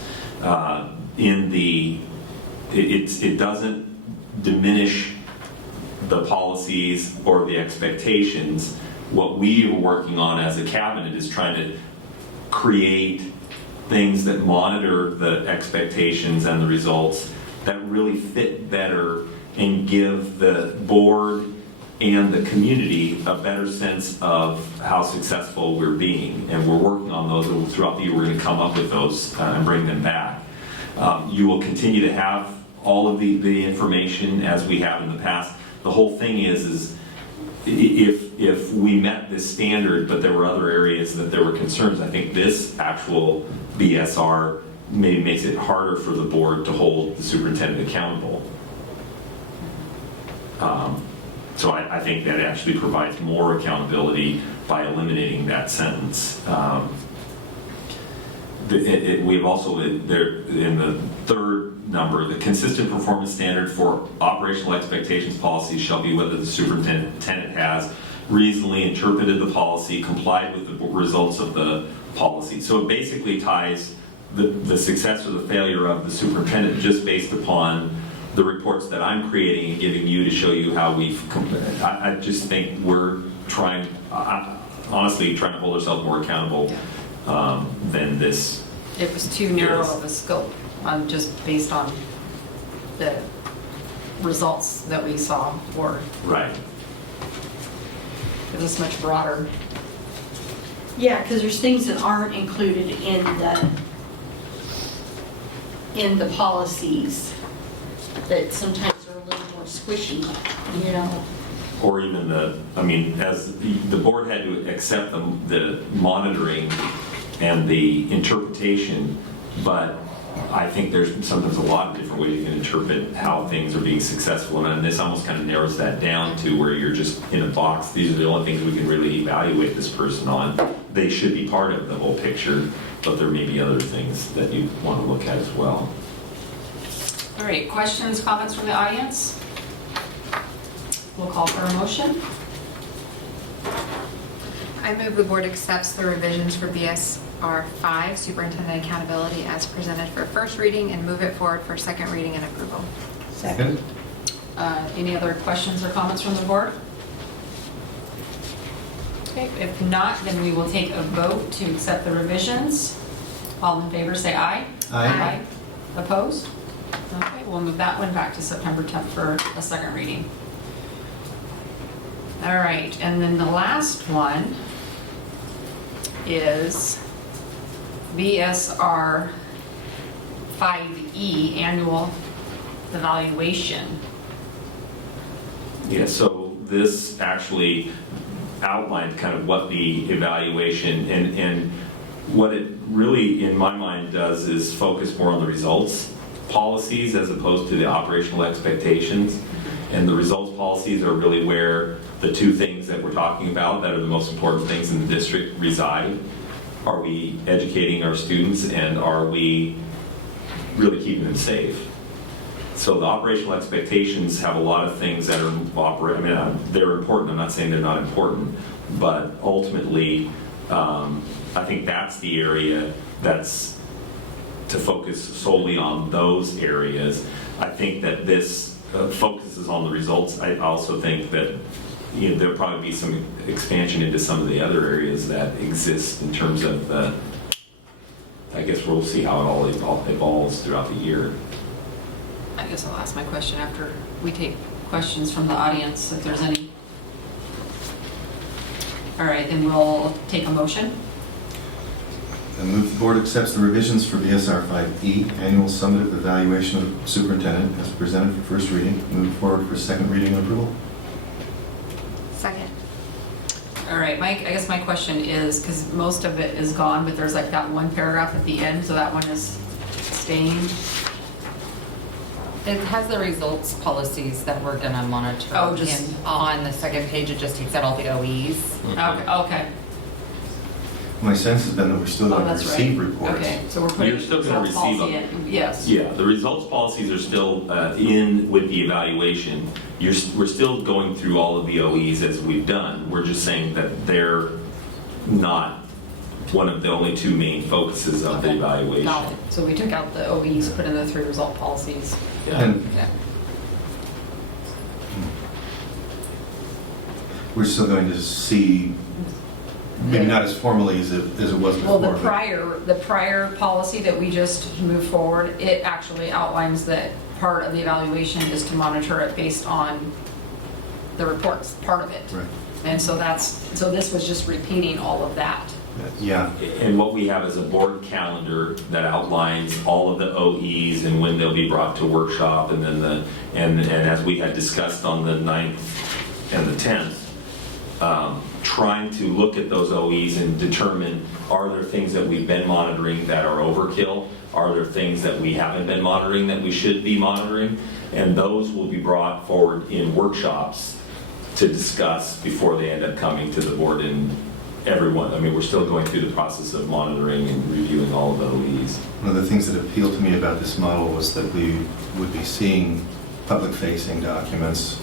It doesn't diminish the policies or the expectations. What we are working on as a cabinet is trying to create things that monitor the expectations and the results that really fit better and give the board and the community a better sense of how successful we're being. And we're working on those, and throughout the year we're going to come up with those and bring them back. You will continue to have all of the information as we have in the past. The whole thing is if we met this standard, but there were other areas that there were concerns, I think this actual BSR maybe makes it harder for the board to hold the superintendent accountable. So I think that actually provides more accountability by eliminating that sentence. We've also, there in the third number, the consistent performance standard for operational expectations policies shall be whether the superintendent has reasonably interpreted the policy, complied with the results of the policy. So it basically ties the success or the failure of the superintendent just based upon the reports that I'm creating and giving you to show you how we've, I just think we're trying, honestly, trying to hold ourselves more accountable than this. It was too narrow of a scope, just based on the results that we saw, or Right. it was much broader. Yeah, because there's things that aren't included in the policies that sometimes are a little more squishy, you know. Or even as the board had to accept the monitoring and the interpretation, but I think there's sometimes a lot of different ways you can interpret how things are being successful, and this almost kind of narrows that down to where you're just in a box. These are the only things we can really evaluate this person on. They should be part of the whole picture, but there may be other things that you want to look at as well. All right, questions, comments from the audience? We'll call for a motion. I move the board accepts the revisions for BSR 5, Superintendent Accountability, as presented for first reading, and move it forward for second reading and approval. Second. Any other questions or comments from the board? Okay, if not, then we will take a vote to accept the revisions. All in favor, say aye. Aye. Opposed? Okay, we'll move that one back to September 10th for a second reading. All right, and then the last one is BSR 5E, annual evaluation. Yeah, so this actually outlined kind of what the evaluation and what it really, in my mind, does is focus more on the results policies as opposed to the operational expectations. And the results policies are really where the two things that we're talking about that are the most important things in the district reside. Are we educating our students, and are we really keeping them safe? So the operational expectations have a lot of things that are they're important. I'm not saying they're not important, but ultimately, I think that's the area that's to focus solely on those areas. I think that this focuses on the results. I also think that there'll probably be some expansion into some of the other areas that exist in terms of I guess we'll see how it all evolves throughout the year. I guess I'll ask my question after we take questions from the audience, if there's any. All right, then we'll take a motion. I move the board accepts the revisions for BSR 5E, annual summative evaluation of the superintendent, as presented for first reading. Move forward for second reading and approval. Second. All right, Mike, I guess my question is, because most of it is gone, but there's like that one paragraph at the end, so that one is staying. It has the results policies that we're gonna monitor. Oh, just- And on the second page, it just takes out all the OEs. Okay. My sense has been that we're still Oh, going to that's right. receive reports. Okay, so we're putting You're still gonna results receive policy them. in. Yes. Yeah, the results policies are still in with the evaluation. We're still going through all of the OEs as we've done. We're just saying that they're not one of the only two main focuses of the Okay. evaluation. Got it. So we took out the OEs, put in the 3 result policies. Yeah. And Yeah. we're still going to see, maybe not as formally as it was Well, before. the prior policy that we just moved forward, it actually outlines that part of the evaluation is to monitor it based on the reports, part of it. Right. And so so this was just repeating all of that. Yeah, And what we have is a board calendar that outlines all of the OEs and when they'll be brought to workshop, and then and as we had discussed on the 9th and the 10th, trying to look at those OEs and determine, are there things that we've been monitoring that are overkill? Are there things that we haven't been monitoring that we should be monitoring? And those will be brought forward in workshops to discuss before they end up coming to the board and everyone. I mean, we're still going through the process of monitoring and reviewing all of the OEs. one of the things that appealed to me about this model was that we would be seeing public-facing documents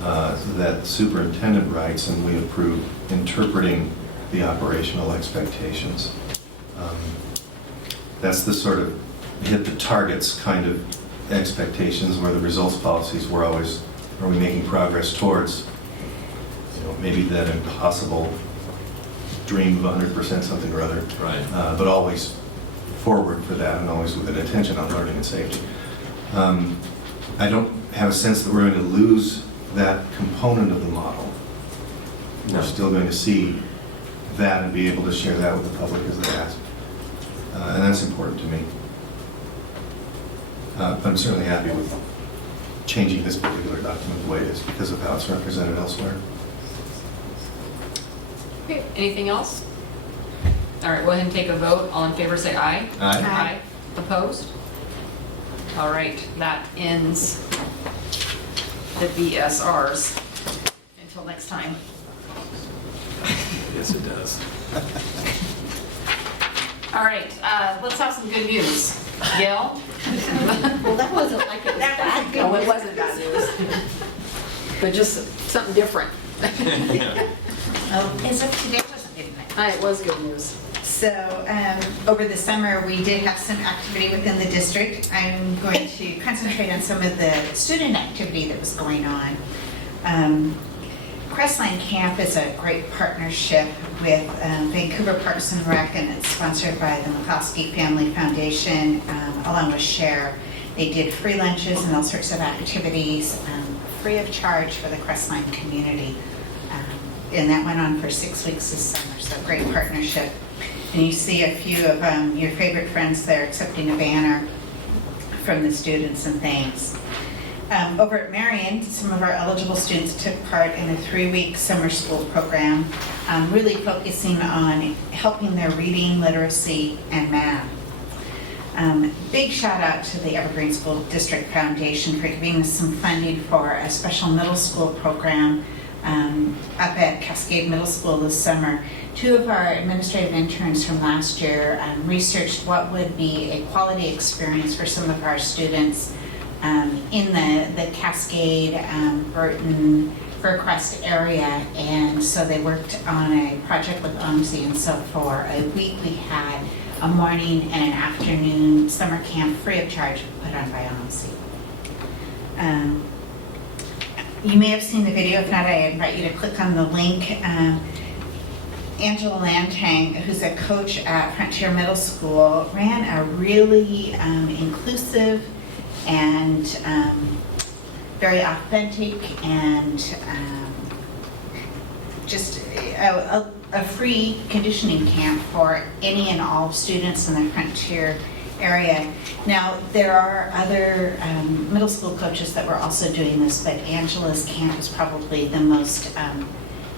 that the superintendent writes and we approve, interpreting the operational expectations. That's the sort of hit the targets kind of expectations, where the results policies were always, are we making progress towards, maybe that impossible dream of 100% something or other. Right. But always forward for that, and always with an attention on learning and safety. I don't have a sense that we're going to lose that component of the model. No. We're still going to see that and be able to share that with the public as they ask. And that's important to me. But I'm certainly happy with changing this particular document the way it is because of how it's represented elsewhere. Okay, anything else? All right, go ahead and take a vote. All in favor, say aye. Aye. Aye. Opposed? All right, that ends the BSRs. Until next time. Yes, it does. All right, let's have some good news. Gail? Well, that wasn't like it was bad. No, it wasn't bad news. But just something different. As of today, wasn't good enough. It was good news. So over the summer, we did have some activity within the district. I'm going to concentrate on some of the student activity that was going on. Crestline Camp is a great partnership with Vancouver Parks and Rec, and it's sponsored by the McCloskey Family Foundation, along with Share. They did free lunches and all sorts of activities, free of charge for the Crestline community. And that went on for 6 weeks this summer, so great partnership. And you see a few of your favorite friends there accepting a banner from the students and things. Over at Marion, some of our eligible students took part in a 3-week summer school program, really focusing on helping their reading, literacy, and math. Big shout out to the Evergreen School District Foundation for giving us some funding for a special middle school program up at Cascade Middle School this summer. 2 of our administrative interns from last year researched what would be a quality experience for some of our students in the Cascade, Burton, Faircrest area, and so they worked on a project with OMSI, and so for a week we had a morning and an afternoon summer camp free of charge put on by OMSI. You may have seen the video. If not, I invite you to click on the link. Angela Lantang, who's a coach at Frontier Middle School, ran a really inclusive and very authentic and just a free conditioning camp for any and all students in the Frontier area. Now, there are other middle school coaches that were also doing this, but Angela's camp is probably the most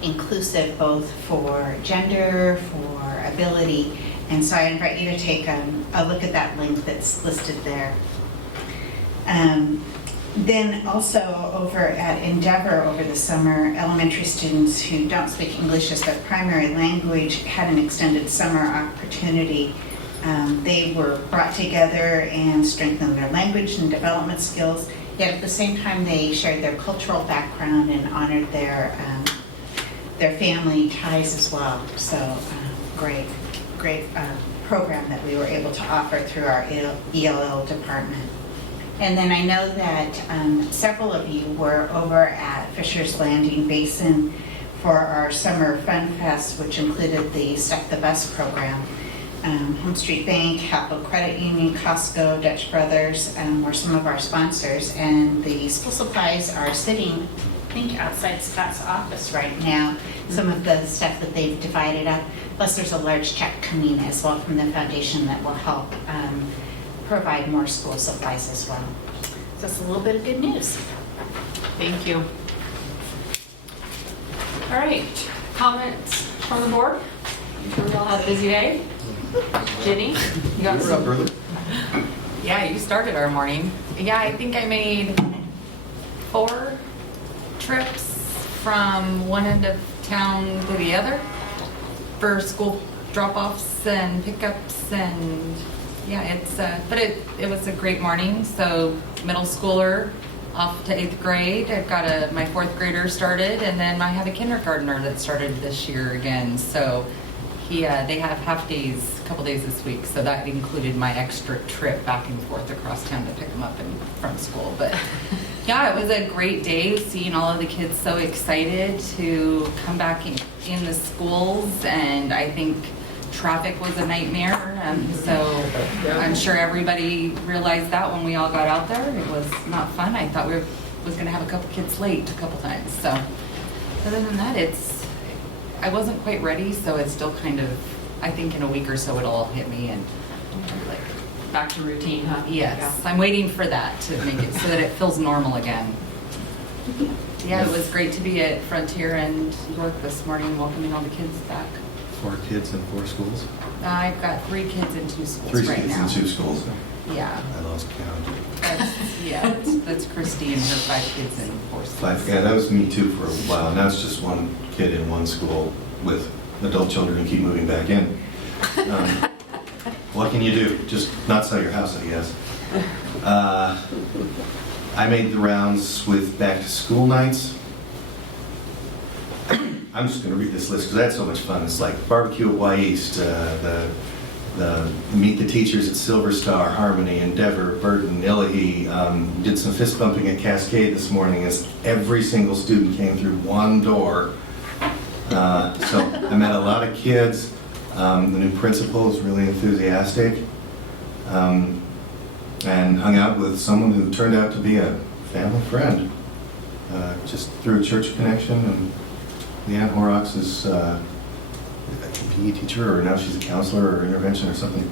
inclusive, both for gender, for ability, and so I invite you to take a look at that link that's listed there. Then also over at Endeavor over the summer, elementary students who don't speak English as their primary language had an extended summer opportunity. They were brought together and strengthened their language and development skills, yet at the same time they shared their cultural background and honored their family ties as well. So great program that we were able to offer through our ELL department. And then I know that several of you were over at Fisher's Landing Basin for our Summer Fun Fest, which included the Stuck the Bus program. Home Street Bank, Capital Credit Union, Costco, Dutch Brothers were some of our sponsors. And the school supplies are sitting, I think, outside Scott's office right now. Some of the stuff that they've divided up. Plus there's a large check coming as well from the foundation that will help provide more school supplies as well. So it's a little bit of good news. Thank you. All right, comments from the board? I'm sure we all had a busy day. Jenny, you got You were up some? early. Yeah, you started our morning. Yeah, I think I made 4 trips from one end of town to the other for school drop-offs and pickups, and yeah, but it was a great morning. So middle schooler off to 8th grade. I've got my 4th grader started, and then I have a kindergartner that started this year again. So they have half days, a couple days this week. So that included my extra trip back and forth across town to pick them up from school. But yeah, it was a great day seeing all of the kids so excited to come back in the schools, and I think traffic was a nightmare, so I'm sure everybody realized that when we all got out there. It was not fun. I thought we was going to have a couple kids late a couple times. So other than that, I wasn't quite ready, so it's still kind of, I think in a week or so it'll all hit me, and I'm like, Back to routine, huh? yes, I'm waiting for that to make it so that it feels normal again. Yeah, it was great to be at Frontier and York this morning, welcoming all the kids back. 4 kids in 4 schools. I've got 3 kids in 2 schools 3 right kids now. in 2 schools. Yeah, I lost count. that's Christy and her 5 kids in 4 schools. 5. Yeah, that was me too for a while. Now it's just 1 kid in 1 school with adult children who keep moving back in. What can you do? Just not sell your house, I guess. I made the rounds with back to school nights. I'm just going to read this list because I had so much fun. It's like barbecue at Y East, the meet the teachers at Silver Star, Harmony, Endeavor, Burton, Illahee. Did some fist bumping at Cascade this morning as every single student came through 1 door. So I met a lot of kids. The new principal is really enthusiastic, and hung out with someone who turned out to be a family friend, just through a church connection. And Leanne Horrocks is a PE teacher, or now she's a counselor or intervention or something,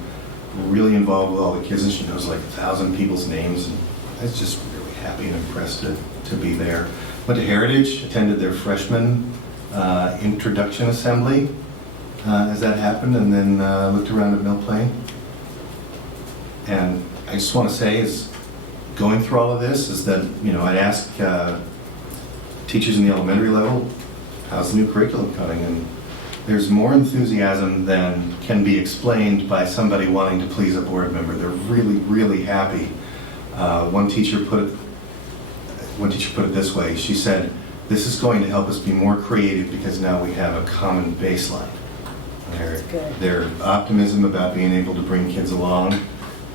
really involved with all the kids, and she knows like 1,000 people's names, and I was just really happy and impressed to be there. Went to Heritage, attended their freshman introduction assembly as that happened, and then looked around at Mill Plain. And I just want to say, is going through all of this, is that, I'd ask teachers in the elementary level, how's the new curriculum coming? And there's more enthusiasm than can be explained by somebody wanting to please a board member. They're really, really happy. One teacher put it this way. She said, "This is going to help us be more creative because now we have a common baseline." Their optimism about being able to bring kids along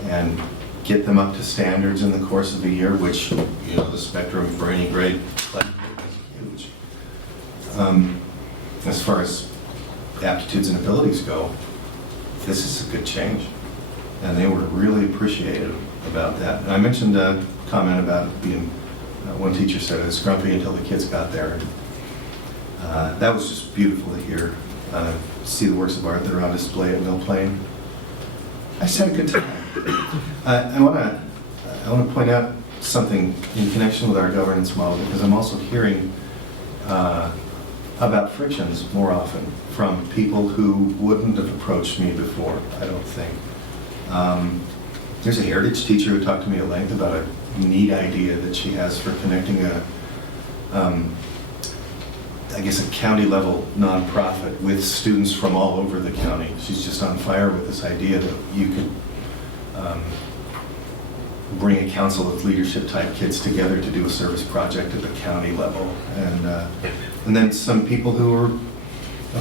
and get them up to standards in the course of a year, which, the spectrum for any grade is huge. As far as aptitudes and abilities go, this is a good change. And they were really appreciative about that. And I mentioned a comment about being, one teacher said it was grumpy until the kids got there. And, that was just beautiful to hear. See the works of art that are on display at Mill Plain. I just had a good time. I want to point out something in connection with our governance model, because I'm also hearing about frictions more often from people who wouldn't have approached me before, I don't think. There's a heritage teacher who talked to me at length about a neat idea that she has for connecting I guess a county level nonprofit with students from all over the county. She's just on fire with this idea that you could bring a council of leadership type kids together to do a service project at the county level. And then some people who were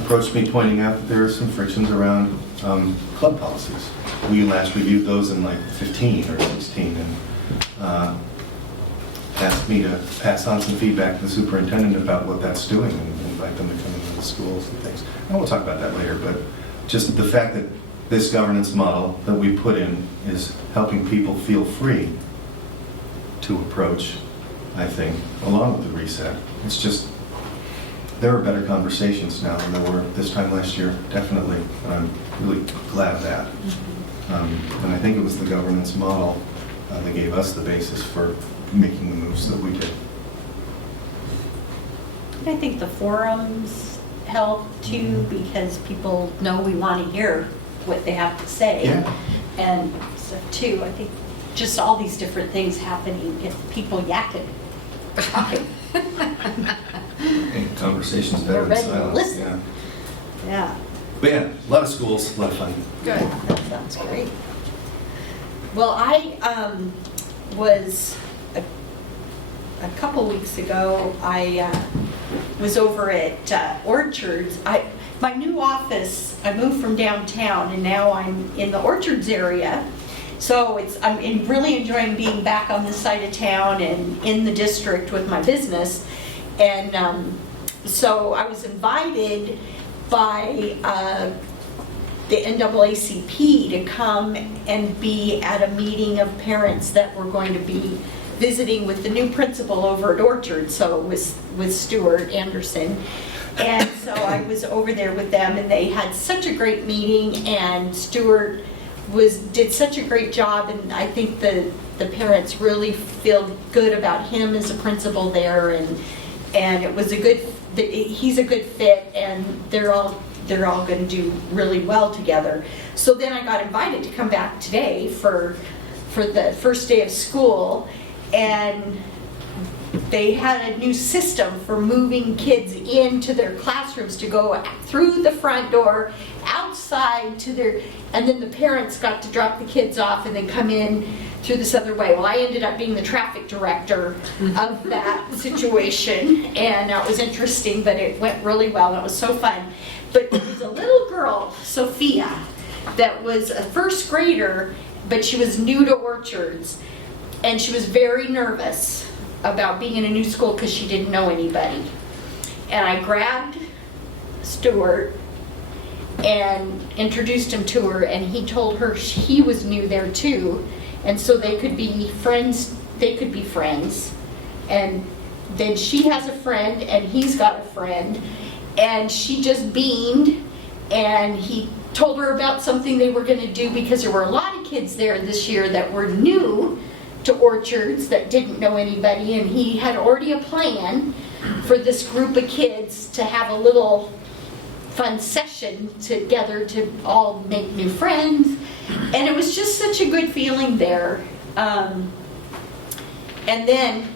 approached me pointing out that there are some frictions around club policies. We last reviewed those in like 15 or 16 and asked me to pass on some feedback to the superintendent about what that's doing and invite them to come into the schools and things. And we'll talk about that later, but just the fact that this governance model that we put in is helping people feel free to approach, I think, along with the reset. It's just, there are better conversations now than there were this time last year, definitely. And I'm really glad of that. And I think it was the governance model that gave us the basis for making the moves that we did. I think the forums help too, because people know we want to hear what they have to say. Yeah. And so too, I think just all these different things happening, if people yakking, talking. And conversation's better They're than ready to silence. listen. Yeah. Yeah, But yeah, a lot of schools, a lot of fun. good, that sounds great. Well, I was, a couple weeks ago, I was over at Orchards. My new office, I moved from downtown and now I'm in the Orchards area. So I'm really enjoying being back on this side of town and in the district with my business. And so I was invited by the NAACP to come and be at a meeting of parents that were going to be visiting with the new principal over at Orchard, so with Stuart Anderson. And so I was over there with them and they had such a great meeting and Stuart did such a great job, and I think the parents really feel good about him as a principal there, and it was he's a good fit, and they're all going to do really well together. So then I got invited to come back today for the first day of school, and they had a new system for moving kids into their classrooms to go through the front door, outside to and then the parents got to drop the kids off and then come in through this other way. Well, I ended up being the traffic director of that situation, and that was interesting, but it went really well, and it was so fun. But there was a little girl, Sophia, that was a first grader, but she was new to Orchards, and she was very nervous about being in a new school because she didn't know anybody. And I grabbed Stuart and introduced him to her, and he told her he was new there too, and so they could be friends. And then she has a friend and he's got a friend, and she just beamed, and he told her about something they were going to do because there were a lot of kids there this year that were new to Orchards that didn't know anybody, and he had already a plan for this group of kids to have a little fun session together to all make new friends, and it was just such a good feeling there. And then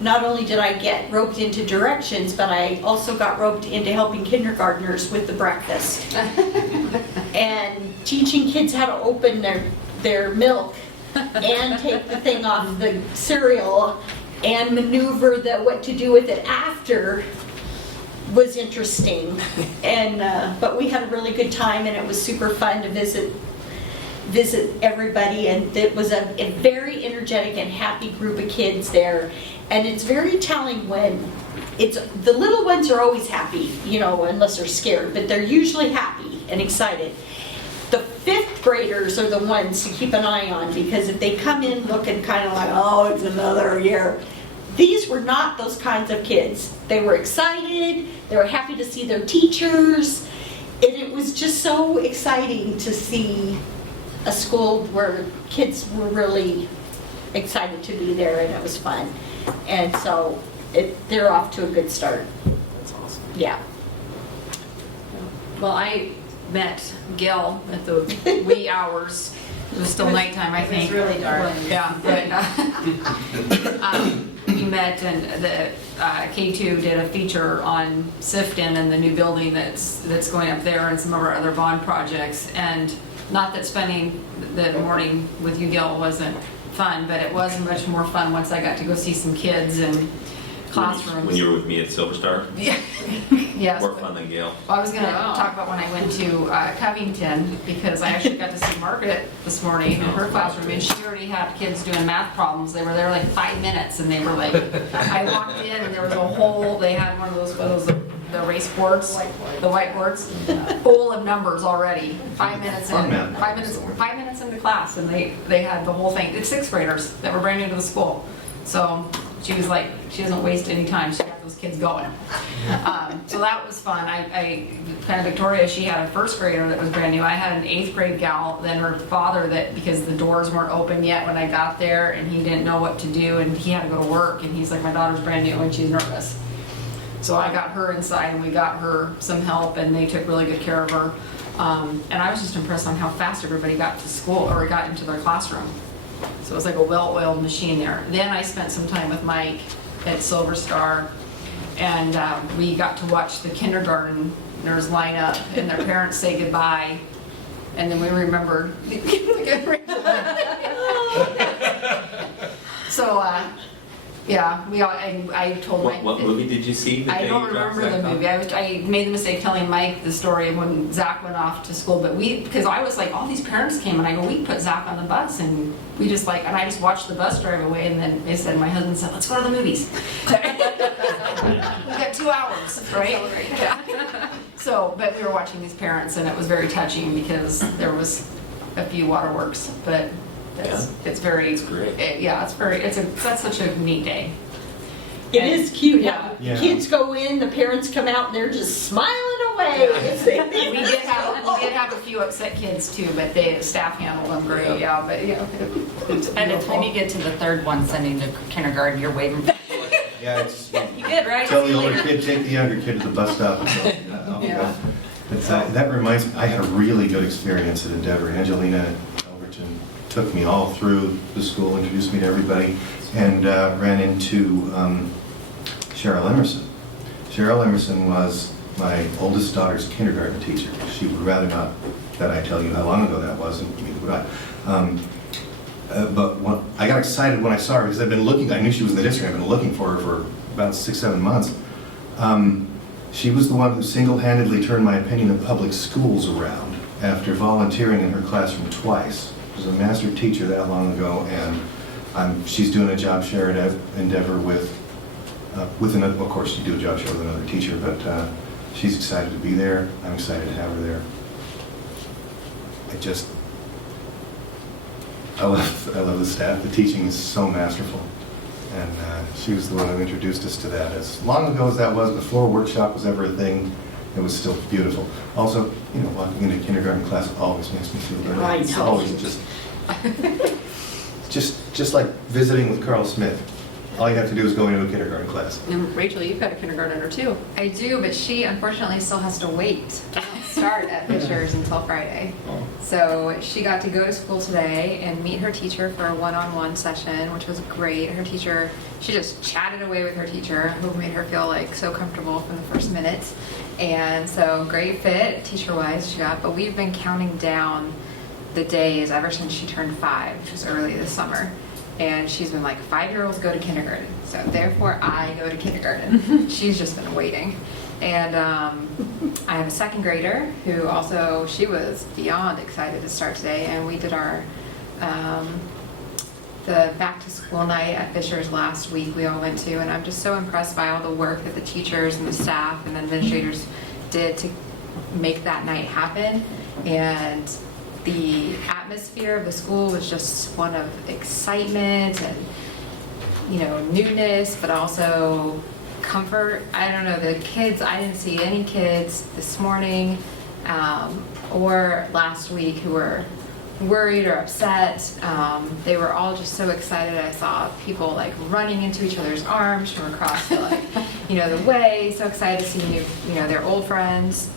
not only did I get roped into directions, but I also got roped into helping kindergartners with the breakfast and teaching kids how to open their milk and take the thing off the cereal and maneuver what to do with it after was interesting. And but we had a really good time, and it was super fun to visit everybody, and it was a very energetic and happy group of kids there. And it's very telling when the little ones are always happy, unless they're scared, but they're usually happy and excited. The fifth graders are the ones to keep an eye on, because if they come in looking kind of like, oh, it's another year, these were not those kinds of kids. They were excited, they were happy to see their teachers, and it was just so exciting to see a school where kids were really excited to be there, and it was fun. And so they're off to a good start. That's awesome. Yeah. Well, met Gil at the wee hours. It was still nighttime, I think. It was really dark. Yeah, but we met, and the K2 did a feature on Sifton and the new building that's going up there, and some of our other bond projects. And not that spending the morning with you, Gil, wasn't fun, but it was much more fun once I got to go see some kids and classrooms. When you were with me at Silver Star? Yeah. Yes. More fun than Gail. Well, I was going to talk about when I went to Covington, because I actually got to see Margaret this morning in her classroom, and she already had kids doing math problems. They were there like 5 minutes, and they were like, I walked in, and there was a whole, they had one of those the race boards, the whiteboards, full of numbers already. 5 minutes in, Fun math. 5 minutes into class, and they had the whole thing. It's sixth graders that were brand new to the school. So she was like, she doesn't waste any time. She got those kids going. So that was fun. I kind of Victoria, she had a first grader that was brand new. I had an 8th grade gal, then her father, that because the doors weren't open yet when I got there, and he didn't know what to do, and he had to go to work, and he's like, my daughter's brand new and she's nervous. So I got her inside, and we got her some help, and they took really good care of her. And I was just impressed on how fast everybody got to school, or got into their classroom. So it was like a well-oiled machine there. Then I spent some time with Mike at Silver Star, and we got to watch the kindergartners line up and their parents say goodbye. And then we remembered. So, yeah, I told Mike. What movie did you see? I don't remember the movie. I made the mistake telling Mike the story of when Zach went off to school, but because I was like, all these parents came, and I go, we can put Zach on the bus, and we just like, and I just watched the bus drive away, and then they said, my husband said, let's go to the movies. We got 2 hours, right? Yeah. So, but we were watching these parents, and it was very touching because there was a few waterworks, but it's very, It's great. that's such a neat day. It is cute. Yeah. Yeah. Kids go in, the parents come out, and they're just smiling away. We did have a few upset kids too, but the staff handled them great, yeah, but it's By the time you get to the third one, sending to kindergarten, you're waving. Yeah, it's, You did, right? tell the older kid, take the younger kid to the bus stop. Yeah. That reminds me, I had a really good experience at Endeavor. Angelina Elverton took me all through the school, introduced me to everybody, and ran into Cheryl Emerson. Cheryl Emerson was my oldest daughter's kindergarten teacher. She would rather not that I tell you how long ago that was, and neither would I. But I got excited when I saw her because I've been looking, I knew she was in the district, I've been looking for her for about 6-7 months. She was the one who single-handedly turned my opinion of public schools around after volunteering in her classroom twice. She was a master teacher that long ago, and she's doing a job share at Endeavor with another, of course you do a job share with another teacher, but she's excited to be there. I'm excited to have her there. I love the staff. The teaching is so masterful. And she was the one who introduced us to that. As long ago as that was, before workshop was ever a thing, it was still beautiful. Also, walking into kindergarten class always makes me feel good. I It's know. always just like visiting with Carl Smith. All you have to do is go into a kindergarten class. And Rachel, you've got a kindergartner too. I do, but she unfortunately still has to wait. They don't start at Fisher's until Friday. So she got to go to school today and meet her teacher for a one-on-one session, which was great. Her teacher, she just chatted away with her teacher, who made her feel like so comfortable from the first minute. And so great fit, teacher-wise, she got. But we've been counting down the days ever since she turned 5, which was early this summer. And she's been like, 5-year-olds go to kindergarten, so therefore I go to kindergarten. She's just been waiting. And I have a 2nd grader who also, she was beyond excited to start today, and we did our, the back to school night at Fisher's last week we all went to, and I'm just so impressed by all the work that the teachers and the staff and the administrators did to make that night happen. And the atmosphere of the school was just one of excitement and, newness, but also comfort. I don't know, the kids, I didn't see any kids this morning or last week who were worried or upset. They were all just so excited. I saw people like running into each other's arms from across the, the way, so excited to see their old friends.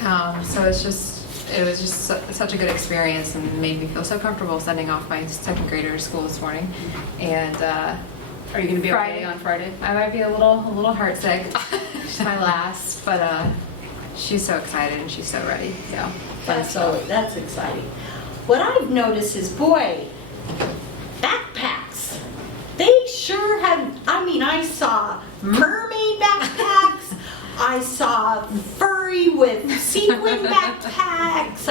So it was just such a good experience and made me feel so comfortable sending off my second grader to school this morning. And Are you going to be Friday. okay on Friday? I might be a little heartsick. She's my last, but she's so excited and she's so ready. So fun stuff. That's exciting. What I've noticed is, boy, backpacks. They sure have, I mean, I saw mermaid backpacks. I saw furry with sequin backpacks.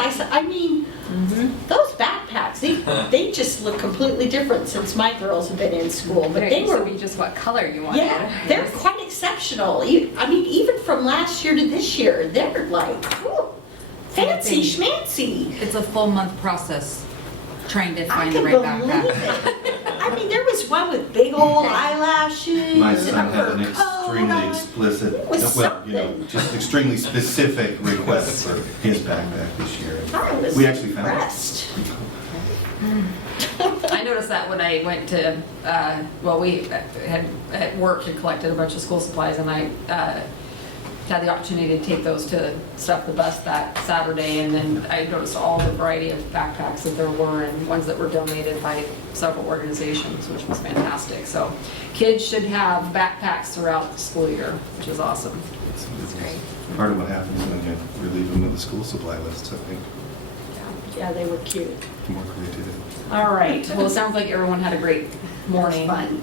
Those backpacks, they just look completely different since my girls have been in school. But It they used to were, be just what color you wanted. yeah, they're quite exceptional. I mean, even from last year to this year, they're like, whew, fancy schmancy. It's a full month process trying to I find the can right believe backpack. it. I mean, there was one with big old eyelashes My and a son had an fur coat extremely on. explicit, It was something. just extremely specific request for his backpack this year. I was We actually found it. impressed. I noticed that when I went to, we had at work had collected a bunch of school supplies, and I had the opportunity to take those to Stuff the Bus that Saturday, and then I noticed all the variety of backpacks that there were, and ones that were donated by several organizations, which was fantastic. So kids should have backpacks throughout the school year, which is awesome. It's great. part of what happens when you relieve them with the school supply lists, I think. Yeah, they were cute. More creativity. All right, well, it sounds like everyone had a great morning. Fun.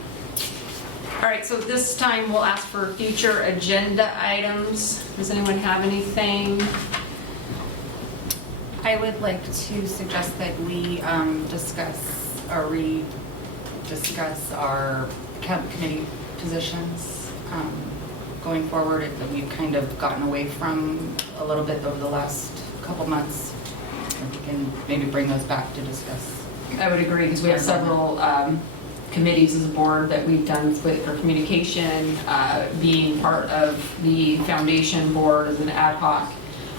All right, so this time we'll ask for future agenda items. Does anyone have anything? I would like to suggest that we discuss our committee positions going forward that we've kind of gotten away from a little bit over the last couple months. If we can maybe bring those back to discuss. I would agree, because we have several committees as a board that we've done with for communication, being part of the foundation board as an ad hoc.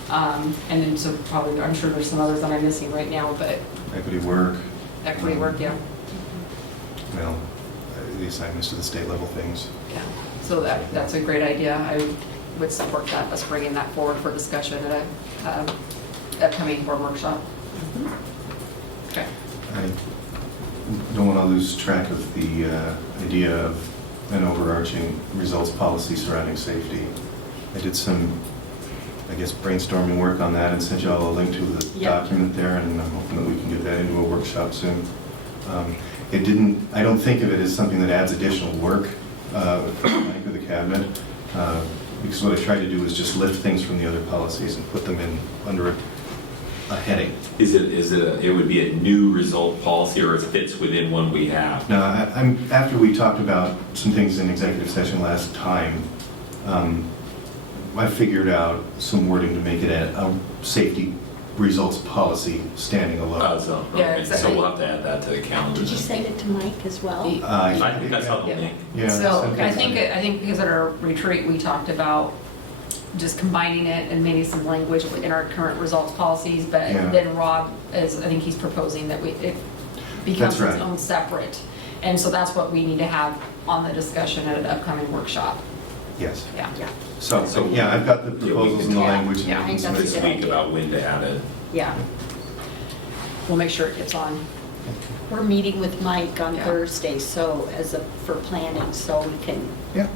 And then so probably, I'm sure there's some others that I'm missing right now, but Equity work. equity work, yeah. Well, the assignments to the state level things. Yeah. So that's a great idea. I would support that, us bringing that forward for discussion at a upcoming board workshop. Okay. I don't want to lose track of the idea of an overarching results policy surrounding safety. I did some, I guess, brainstorming work on that and sent you all a link to the Yeah. document there, and I'm hoping that we can get that into a workshop soon. I don't think of it as something that adds additional work for Mike or the cabinet, because what I tried to do is just lift things from the other policies and put them in under a heading. It would be a new result policy, or it fits within one we have? Now, after we talked about some things in executive session last time, I figured out some wording to make it a safety results policy standing alone. Yeah, Okay, exactly. so we'll have to add that to the calendar. Did you then. send it to Mike as well? I think that's helpful, Nick. Yeah. So I think because at our retreat, we talked about just combining it and maybe some language in our current results policies, but Yeah. then Rob I think he's proposing that it becomes That's right. its own separate. And so that's what we need to have on the discussion at an upcoming workshop. Yes. Yeah. Yeah, So, yeah, I've got the proposals and the Yeah. language. and Yeah, I think some that's This a good week about when to add it. yeah. We'll make sure it gets on. We're meeting with Mike on Yeah. Thursday, so for planning, so we can Yeah.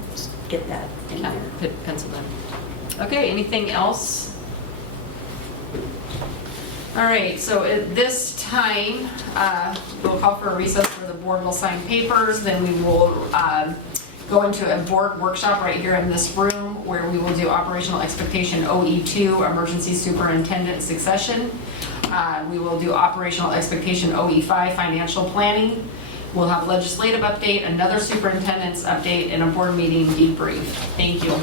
get that in there. Put pencil in. Okay, anything else? All right, so at this time, we'll call for a recess where the board will sign papers, then we will go into a board workshop right here in this room where we will do operational expectation OE2, emergency superintendent succession. We will do operational expectation OE5, financial planning. We'll have legislative update, another superintendent's update, and a board meeting debrief. Thank you.